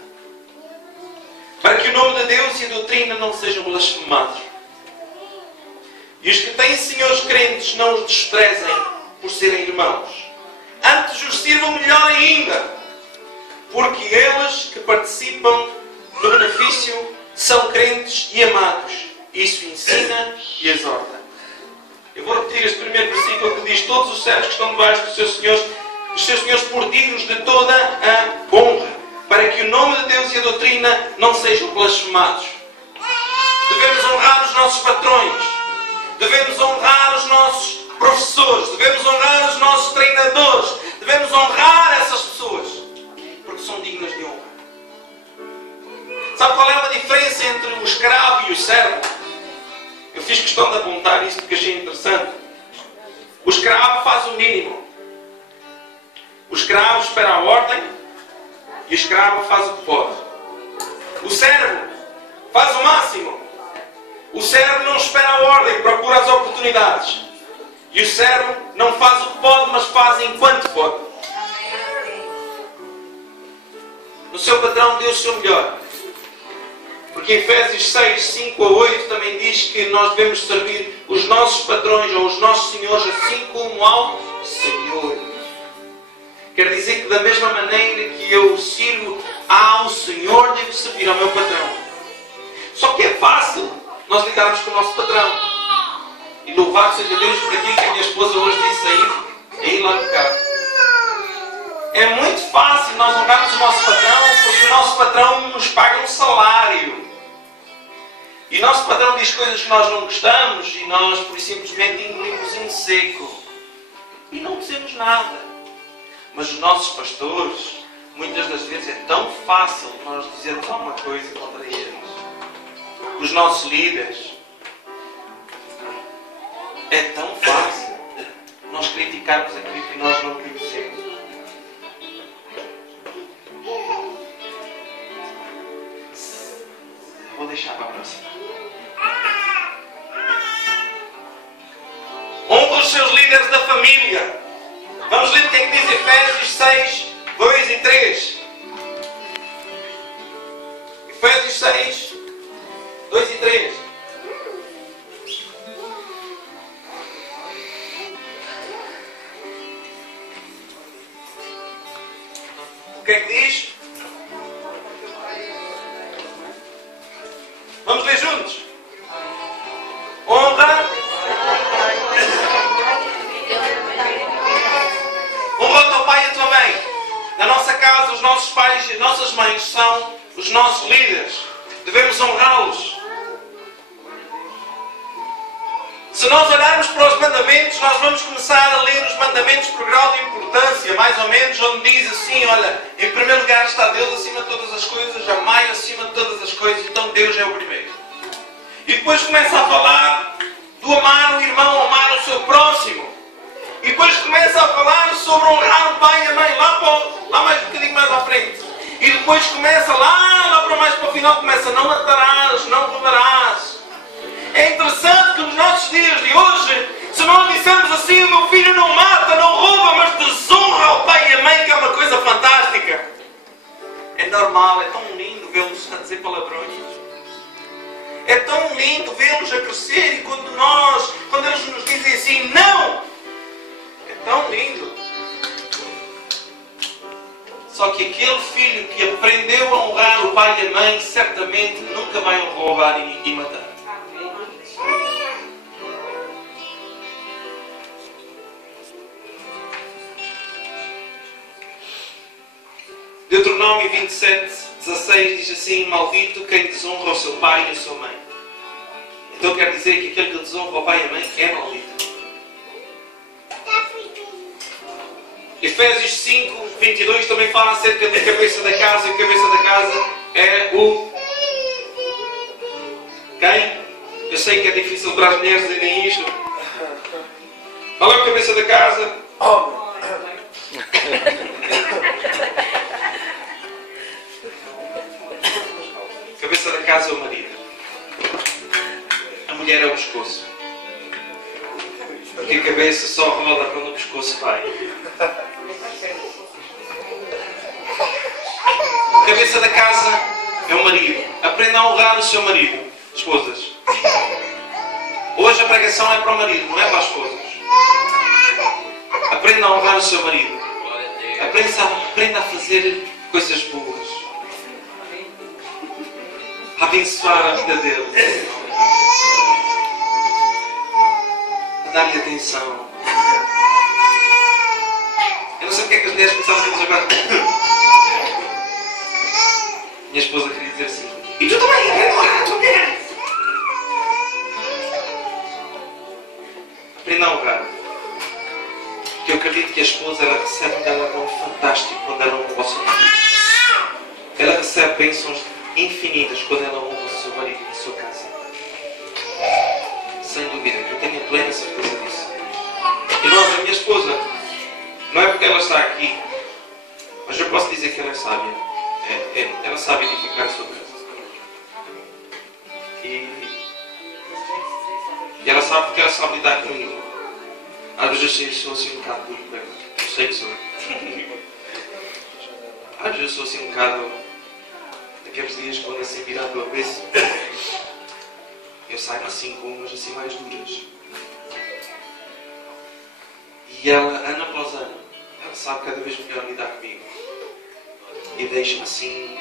para que o nome de Deus e a doutrina não sejam blasfemados. E os que têm senhores crentes não os desprezem por serem irmãos, antes os sirvam melhor ainda, porque eles que participam do benefício são crentes e amados. Isso ensina e exorta. Eu vou repetir este primeiro versículo que diz: todos os servos que estão debaixo dos seus senhores por dignos de toda a honra, para que o nome de Deus e a doutrina não sejam blasfemados. Devemos honrar os nossos patrões, devemos honrar os nossos professores, devemos honrar os nossos treinadores, devemos honrar essas pessoas, porque são dignas de honra. Sabe qual é a diferença entre o escravo e o servo? Eu fiz questão de apontar isto porque achei interessante. O escravo faz o mínimo. O escravo espera a ordem e o escravo faz o que pode. O servo faz o máximo. O servo não espera a ordem, procura as oportunidades. E o servo não faz o que pode, mas faz enquanto pode. No seu patrão dê o seu melhor. Porque em Efésios 6, 5 a 8 também diz que nós devemos servir os nossos patrões ou os nossos senhores assim como ao Senhor. Quer dizer que da mesma maneira que eu sirvo ao Senhor, devo servir ao meu patrão. Só que é fácil nós lidarmos com o nosso patrão. E louvado seja Deus por aquilo que a minha esposa hoje disse aí lá no carro. É muito fácil nós honrarmos o nosso patrão, porque o nosso patrão nos paga um salário. E o nosso patrão diz coisas que nós não gostamos e nós, por simplesmente, engolimos em seco. E não dizemos nada. Mas os nossos pastores, muitas das vezes, é tão fácil nós dizermos alguma coisa contra eles. Os nossos líderes, é tão fácil nós criticarmos aquilo que nós não conhecemos. Vou deixar para a próxima. Honra os seus líderes da família. Vamos ler o que é que diz Efésios 6, 2 e 3. Efésios 6, 2 e 3. O que é que diz? Vamos ler juntos. Honra. Honra o teu pai e a tua mãe. Na nossa casa, os nossos pais e as nossas mães são os nossos líderes. Devemos honrá-los. Se nós olharmos para os mandamentos, nós vamos começar a ler os mandamentos por grau de importância, mais ou menos, onde diz assim, olha, em primeiro lugar está Deus acima de todas as coisas, amai acima de todas as coisas, então Deus é o primeiro. E depois começa a falar do amar o irmão, amar o seu próximo. E depois começa a falar sobre honrar o pai e a mãe, lá mais um bocadinho mais à frente. E depois começa lá para mais para o final, começa, não matarás, não roubarás. É interessante que nos nossos dias de hoje, se nós dissermos assim, o meu filho não mata, não rouba, mas desonra o pai e a mãe, que é uma coisa fantástica. É normal casal, é tão lindo vê-los a dizer palavrões. É tão lindo vê-los a crescer e quando eles nos dizem assim, não! É tão lindo. Só que aquele filho que aprendeu a honrar o pai e a mãe, certamente nunca vai roubar e matar. Deuteronômio 27:16 diz assim: maldito quem desonra o seu pai e a sua mãe. Então quer dizer que aquele que desonra o pai e a mãe é maldito. Efésios 5:22 também fala acerca da cabeça da casa, e a cabeça da casa é o... Quem? Eu sei que é difícil para as mulheres dizerem isto. Qual é a cabeça da casa? A cabeça da casa é o marido. A mulher é o pescoço. Porque a cabeça só roda quando o pescoço vai. A cabeça da casa é o marido. Aprenda a honrar o seu marido. Esposas. Hoje a pregação é para o marido, não é para as esposas. Aprenda a honrar o seu marido. Aprenda a fazer coisas boas. A abençoar a vida dele. A dar-lhe atenção. Eu não sei porque é que as mulheres começaram a dizer agora. Minha esposa queria dizer assim: e tu também, queres honrar a tua mulher? Aprenda a honrar. Porque eu acredito que a esposa ela recebe um galardão fantástico quando ela honra o seu marido. Ela recebe bênçãos infinitas quando ela honra o seu marido e a sua casa. Sem dúvida, eu tenho a plena certeza disso. Irmãos, a minha esposa, não é porque ela está aqui, mas eu posso dizer que ela é sábia. Ela sabe edificar a sua casa. E ela sabe porque ela sabe lidar comigo. Às vezes eu sou assim um bocado duro com ela. Eu sei que sou. Às vezes eu sou assim um bocado daqueles dias quando assim virado do avesso. Eu saio assim com umas assim mais duras. E ela, ano após ano, ela sabe cada vez melhor lidar comigo. E deixa-me assim.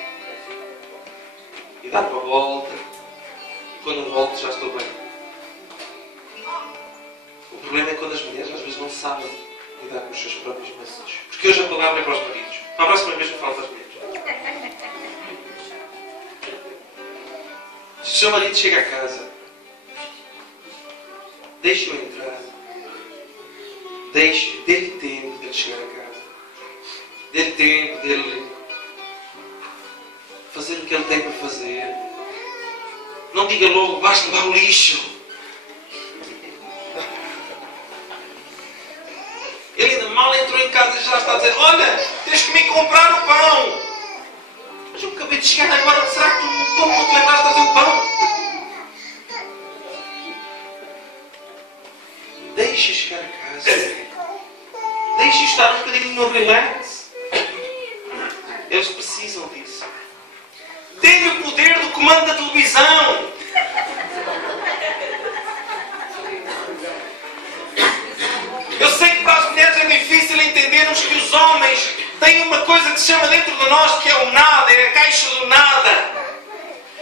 E dá uma volta. E quando eu volto já estou bem. O problema é quando as mulheres às vezes não sabem lidar com os seus próprios maridos. Porque hoje a palavra é para os maridos. Para a próxima vez eu falo para as mulheres. Se o seu marido chega a casa, deixe-o entrar. Dê-lhe tempo de ele chegar a casa. Dê-lhe tempo de ele fazer o que ele tem para fazer. Não diga logo, vais levar o lixo. Ele ainda mal entrou em casa e já está a dizer: olha, tens que me comprar o pão. Mas eu acabei de chegar agora, será que tu não te lembraste de fazer o pão? Deixe chegar a casa. Deixe estar um bocadinho no relax. Eles precisam disso. Dê-lhe o poder do comando da televisão. Eu sei que para as mulheres é difícil entendermos que os homens têm uma coisa que se chama dentro de nós que é o nada, é a caixa do nada.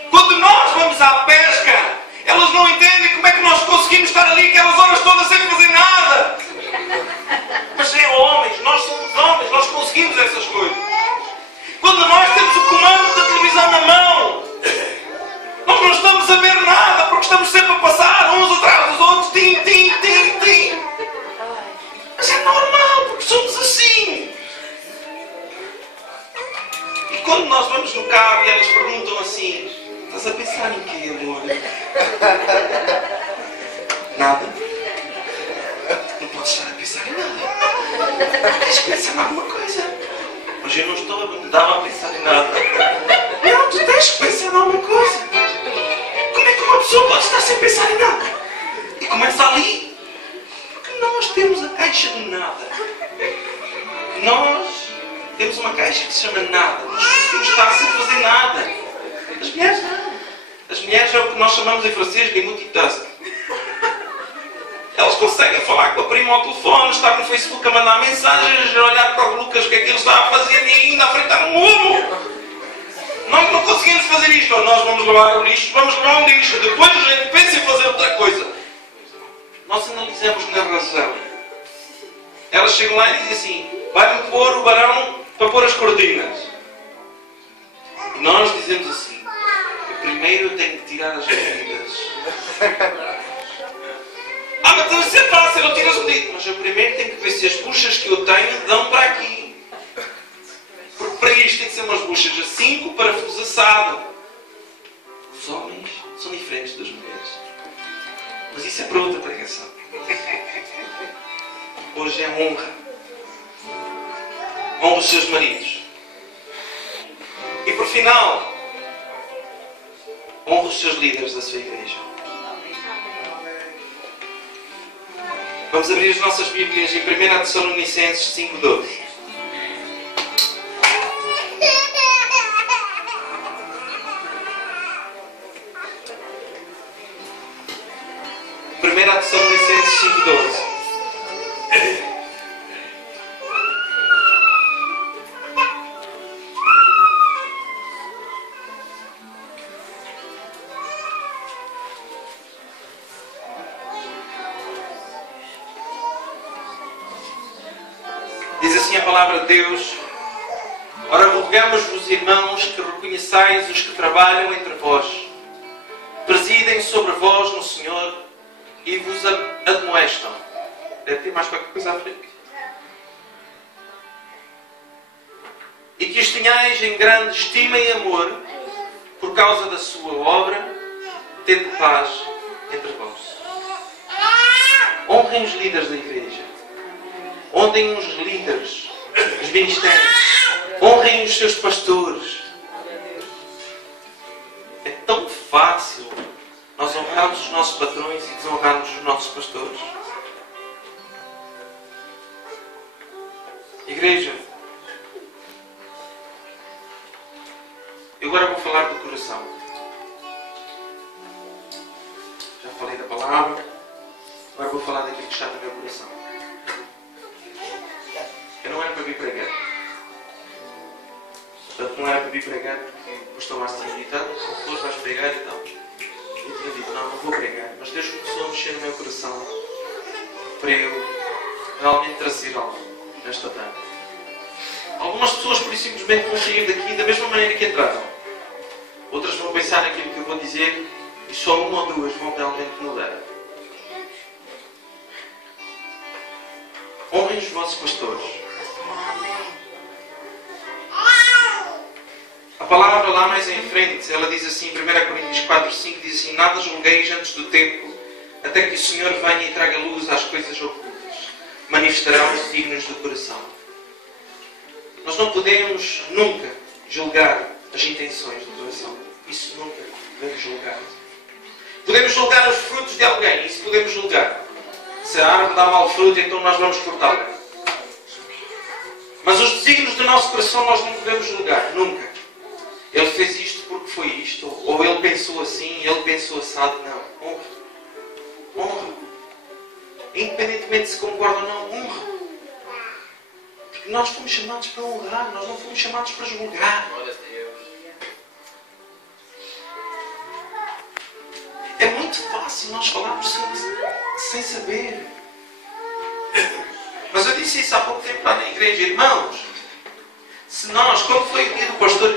Quando nós vamos à pesca, elas não entendem como é que nós conseguimos estar ali aquelas horas todas sem fazer nada. Mas é homens, nós somos homens, nós conseguimos essas coisas. Quando nós temos o comando da televisão na mão, nós não estamos a ver nada, porque estamos sempre a passar uns atrás dos outros, tim, tim, tim, tim. Mas é normal, porque somos assim. E quando nós vamos no carro e elas perguntam assim: estás a pensar em quê, amor? Nada? Não podes estar a pensar em nada. Tens que pensar em alguma coisa. Mas eu não estava a pensar em nada. Não, tu tens que pensar em alguma coisa. Como é que uma pessoa pode estar sem pensar em nada? E começa ali. Porque nós temos a caixa do nada. Nós temos uma caixa que se chama nada. Nós conseguimos estar sem fazer nada. As mulheres não. As mulheres é o que nós chamamos em francês de multitask. Elas conseguem falar com a prima ao telefone, estar no Facebook a mandar mensagens, a olhar para o Lucas, o que é que ele está a fazer e ainda a fritar um ovo. Nós não conseguimos fazer isto. Ou nós vamos lavar o lixo, depois a gente pensa em fazer outra coisa. Nós analisamos na razão. Elas chegam lá e dizem assim: vai-me pôr o varão para pôr as cortinas. E nós dizemos assim: primeiro eu tenho que tirar as medidas. Mas deve ser fácil, eu tiro as medidas. Mas eu primeiro tenho que ver se as buchas que eu tenho dão para aqui. Porque para isto tem que ser umas buchas assim, com o parafuso assado. Os homens são diferentes das mulheres. Mas isso é para outra pregação. Hoje é honra. Honra os seus maridos. E por final, honra os seus líderes da sua igreja. Vamos abrir as nossas Bíblias em 1 Tessalonicenses 5:12. Tessalonicenses 5:12. Diz assim a palavra de Deus: ora, rogamos-vos, irmãos, que reconheçais os que trabalham entre vós, presidem sobre vós no Senhor e vos admoestam. Deve ter mais qualquer coisa à frente. E que os tenhais em grande estima e amor por causa da sua obra, tende paz entre vós. Honrem os líderes da igreja. Honrem os líderes, os ministérios. Honrem os seus pastores. É tão fácil nós honrarmos os nossos patrões e desonrarmos os nossos pastores. Igreja, eu agora vou falar do coração. Já falei da palavra, agora vou falar daquilo que está no meu coração. Eu não era para vir pregar. Portanto, não era para vir pregar porque o pastor Márcio tinha dito: depois vais pregar e tal. Eu tinha dito: não vou pregar. Mas Deus começou a mexer no meu coração para eu realmente trazer algo nesta tarde. Algumas pessoas, por isso, simplesmente vão sair daqui da mesma maneira que entraram. Outras vão pensar naquilo que eu vou dizer e só uma ou duas vão realmente mudar. Honrem os vossos pastores. A palavra lá mais em frente, ela diz assim, 1 Coríntios 4:5, diz assim: nada julgueis antes do tempo, até que o Senhor venha e traga luz às coisas ocultas. Manifestará os signos do coração. Nós não podemos nunca julgar as intenções do coração. Isso nunca podemos julgar. Podemos julgar os frutos de alguém. Isso podemos julgar. Se a árvore dá mau fruto, então nós vamos cortá-la. Mas os desígnios do nosso coração nós não podemos julgar. Nunca. Ele fez isto porque foi isto. Ou ele pensou assim, ele pensou assado. Não. Honra. Honra. Independentemente se concorda ou não, honra. Porque nós fomos chamados para honrar. Nós não fomos chamados para julgar. É muito fácil nós falarmos sem saber. Mas eu disse isso há pouco tempo lá na igreja. Irmãos, se nós, quando foi o dia do pastor,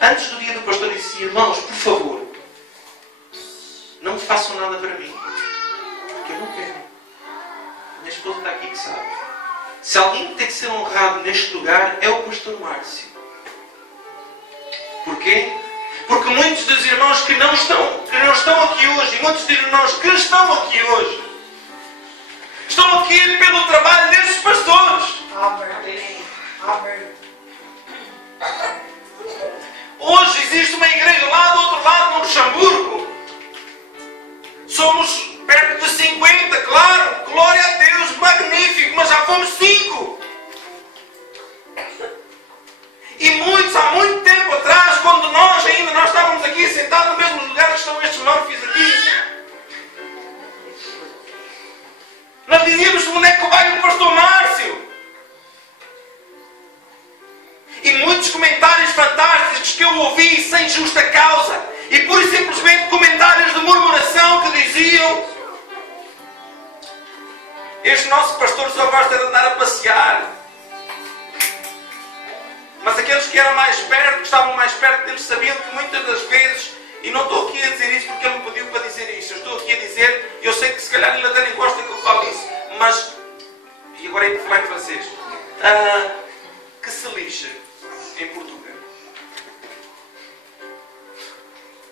antes do dia do pastor, eu disse: irmãos, por favor, não façam nada para mim, porque eu não quero. A minha esposa está aqui que sabe. Se alguém tem que ser honrado neste lugar, é o pastor Márcio. Porquê? Porque muitos dos irmãos que não estão aqui hoje, e muitos dos irmãos que estão aqui hoje, estão aqui pelo trabalho desses pastores. Amém. Amém. Hoje existe uma igreja lá do outro lado, no Luxemburgo. Somos perto de 50, claro. Glória a Deus, magnífico. Mas já fomos 5. nós estávamos aqui sentados no mesmo lugar que estão estes Murphys aqui. Nós dizíamos: onde é que vai o pastor Márcio? E muitos comentários fantásticos que eu ouvi sem justa causa. E pura e simplesmente comentários de murmuração que diziam: este nosso pastor só gosta de andar a passear. Mas aqueles que eram mais perto, que estavam mais perto deles, sabiam que muitas das vezes, e não estou aqui a dizer isso porque ele me pediu para dizer isso, eu estou aqui a dizer, eu sei que se calhar ele até nem gosta que eu fale isso, mas, e agora é para falar em francês, que se lixe em Portugal.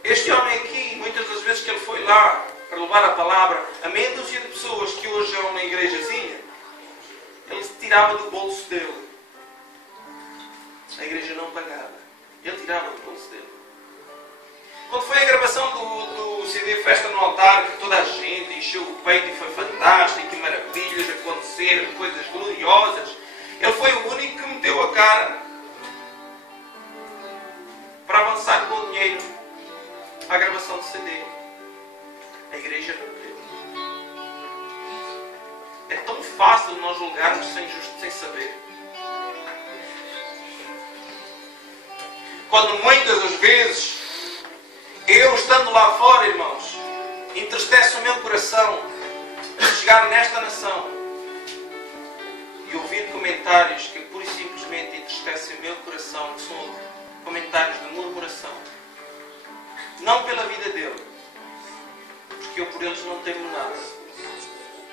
Este homem aqui, muitas das vezes que ele foi lá para levar a palavra, a meia dúzia de pessoas que hoje é uma igrejazinha, ele tirava do bolso dele. A igreja não pagava. Ele tirava do bolso dele. Quando foi a gravação do CD Festa no Altar, que toda a gente encheu o peito e foi fantástico, que maravilhas aconteceram, coisas gloriosas, ele foi o único que meteu a cara para avançar com o dinheiro à gravação do CD. A igreja não deu. É tão fácil nós julgarmos sem saber. Quando muitas das vezes, eu estando lá fora, irmãos, entristece o meu coração chegar nesta nação e ouvir comentários que pura e simplesmente entristecem o meu coração, que são comentários de murmuração. Não pela vida dele, porque eu por eles não temo nada,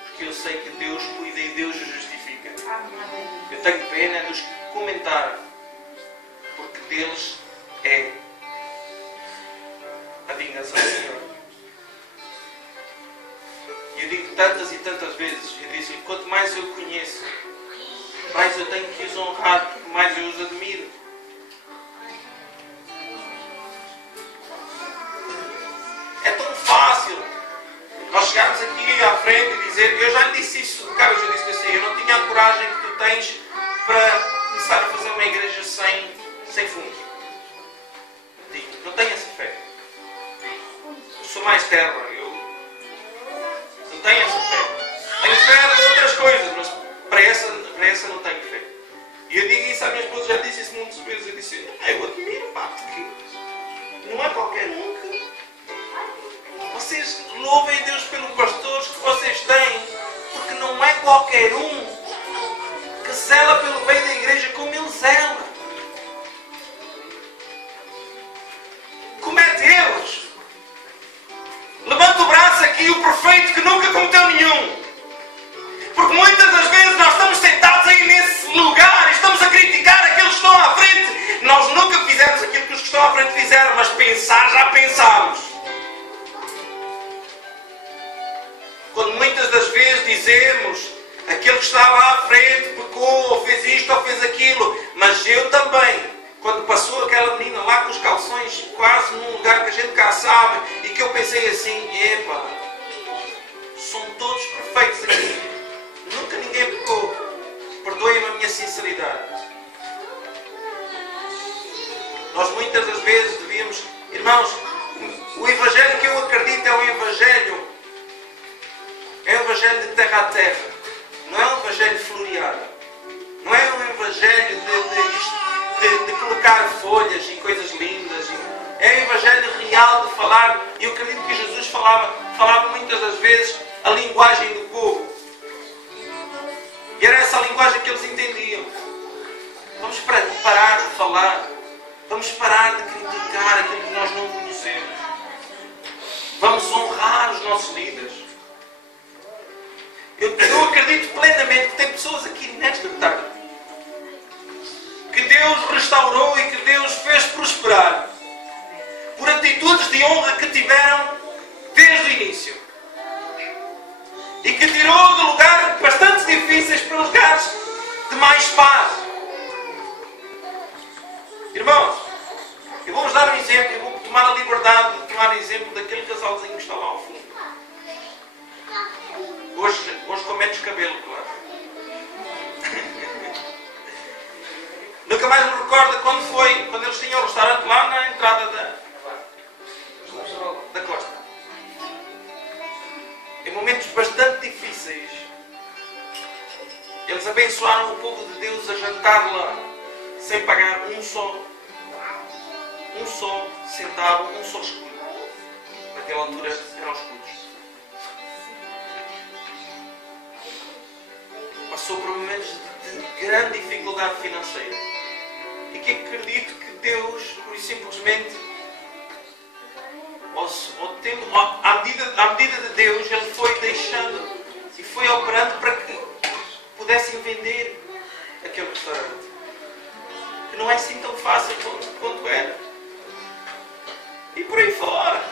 porque eu sei que Deus cuida e Deus o justifica. Eu tenho pena dos que comentaram, porque deles é a vingança do Senhor. E eu digo tantas e tantas vezes, eu disse: quanto mais eu conheço, mais eu tenho que os honrar, porque mais eu os admiro. É tão fácil nós chegarmos aqui à frente e dizer: eu já lhe disse isso, Carlos, eu disse assim, eu não tinha a coragem que tu tens para começar a fazer uma igreja sem fundos. Não tenho essa fé. Eu sou mais terra. Eu não tenho essa fé. Tenho fé de outras coisas, mas para essa não tenho fé. E eu digo isso à minha esposa, já disse isso muitas vezes. Eu disse: eu admiro, pá, porque não é qualquer um que... Vocês louvem a Deus pelos pastores que vocês têm, porque não é qualquer um que zela pelo bem da igreja como ele zela. Comete erros. Levanta o braço aqui o perfeito que nunca cometeu nenhum. Porque muitas das vezes nós estamos sentados aí nesse lugar e estamos a criticar aqueles que estão à frente. Nós nunca fizemos aquilo que os que estão à frente fizeram, mas pensar já pensámos. Quando muitas das vezes dizemos: aquele que está lá à frente pecou, ou fez isto, ou fez aquilo, mas eu também. Quando passou aquela menina lá com os calções quase num lugar que a gente cá sabe, e que eu pensei assim: epa, são todos perfeitos aqui, nunca ninguém pecou, perdoem-me a minha sinceridade. Nós muitas das vezes devíamos, irmãos, o evangelho que eu acredito é um evangelho de terra a terra, não é um evangelho floreado, não é um evangelho de colocar folhas e coisas lindas. É um evangelho real de falar. E eu acredito que Jesus falava muitas das vezes a linguagem do povo. E era essa a linguagem que eles entendiam. Vamos parar de falar. Vamos parar de criticar aquilo que nós não conhecemos. Vamos honrar os nossos líderes. Eu acredito plenamente que tem pessoas aqui nesta tarde que Deus restaurou e que Deus fez prosperar por atitudes de honra que tiveram desde o início e que tirou de lugares bastante difíceis para lugares de mais paz. Irmãos, eu vou-vos dar um exemplo, eu vou tomar a liberdade de tomar o exemplo daquele casalzinho que está lá ao fundo. Hoje com menos cabelo, claro. Nunca mais me recordo quando eles tinham o restaurante lá na entrada momentos bastante difíceis, eles abençoaram o povo de Deus a jantar lá, sem pagar um só centavo, um só escudo. Naquela altura eram escudos. Passou por momentos de grande dificuldade financeira. E que acredito que Deus, por simplesmente, à medida de Deus, Ele foi deixando e foi operando para que pudessem vender aquele restaurante. Que não é assim tão fácil quanto era. E por aí fora.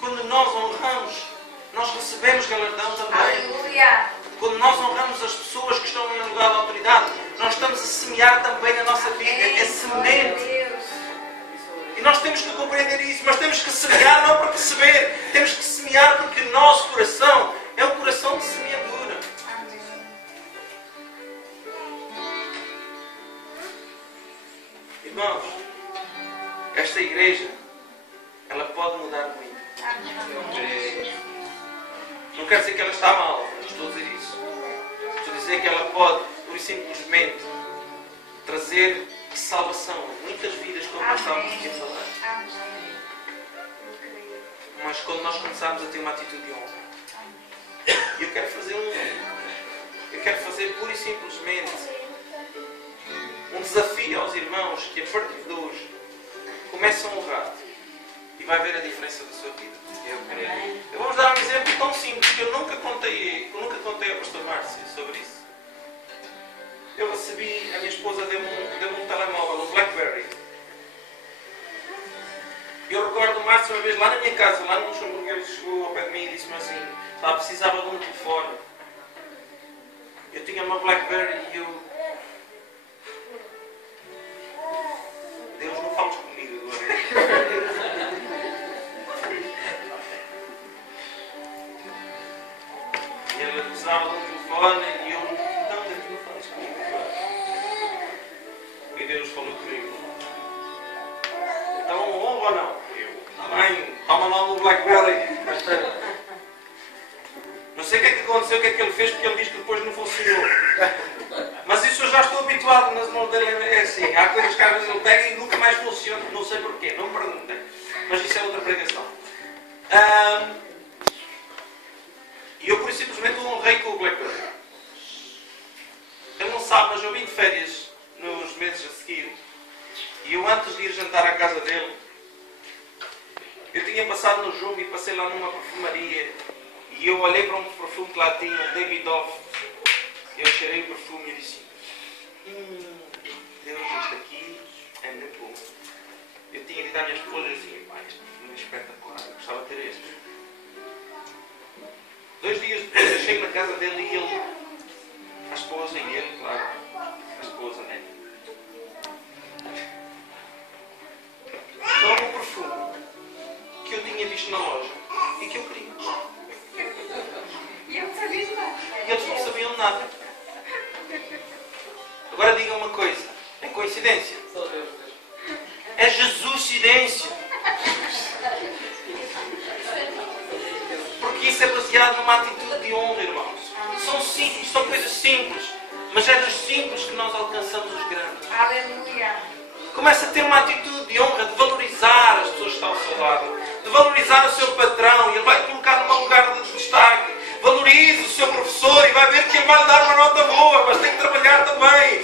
Quando nós honramos, nós recebemos galardão também. Aleluia. Quando nós honramos as pessoas que estão em lugar de autoridade, nós estamos a semear também na nossa vida. É semente. E nós temos que compreender isso, mas temos que semear não para receber. Temos que semear porque o nosso coração é um coração de semeadura. Irmãos, esta igreja, ela pode mudar muito. Não quero dizer que ela está mal, não estou a dizer isso. Estou a dizer que ela pode, por simplesmente, trazer salvação a muitas vidas, como nós estávamos aqui a falar. Mas quando nós começarmos a ter uma atitude de honra, eu quero fazer pura e simplesmente um desafio aos irmãos que a partir de hoje começam a honrar e vai ver a diferença da sua vida. Eu vou-vos dar um exemplo tão simples que eu nunca contei ao pastor Márcio sobre isso. Eu recebi, a minha esposa deu-me um telemóvel, um BlackBerry. Eu recordo o Márcio uma vez lá na minha casa, lá no Luxemburgo, ele chegou ao pé de mim e disse-me assim, precisava de um telefone. Eu tinha uma BlackBerry e eu... Deus, não fales comigo agora. E ele precisava de um telefone e eu... Não, Deus, não fales comigo agora. E Deus falou comigo. Então, honra ou não? Mãe, toma lá no BlackBerry. Não sei o que é que aconteceu, o que é que ele fez, porque ele diz que depois não funcionou. Mas isso eu já estou habituado, mas não é assim. Há coisas que às vezes ele pega e nunca mais funciona. Não sei porquê, não me perguntem. Mas isso é outra pregação. E eu, por simplesmente, o honrei com o BlackBerry. Ele não sabe, mas eu vim de férias nos meses a seguir. E eu, antes de ir jantar à casa dele, eu tinha passado no Jumbo e passei lá numa perfumaria. E eu olhei para um perfume que lá tinha, um Davidoff. Eu cheirei o perfume e disse: Deus, este aqui é muito bom. Eu tinha dito à minha esposa assim: pá, este perfume é espetacular, eu gostava de ter este. 2 dias depois eu chego na casa dele e ele, a esposa e ele, claro, a esposa, né? Toma o perfume que eu tinha visto na loja e que eu queria. E eu não sabia de nada. E eles não sabiam nada. Agora digam uma coisa: é coincidência? É Jesuscidência. Porque isso é baseado numa atitude de honra, irmãos. São simples, são coisas simples. Mas é dos simples que nós alcançamos os grandes. Aleluia. Começa a ter uma atitude de honra, de valorizar as pessoas que estão ao seu lado, de valorizar o seu patrão, e ele vai colocar num lugar de destaque. Valorize o seu professor e vai ver que ele vai lhe dar uma nota boa, mas tem que trabalhar também.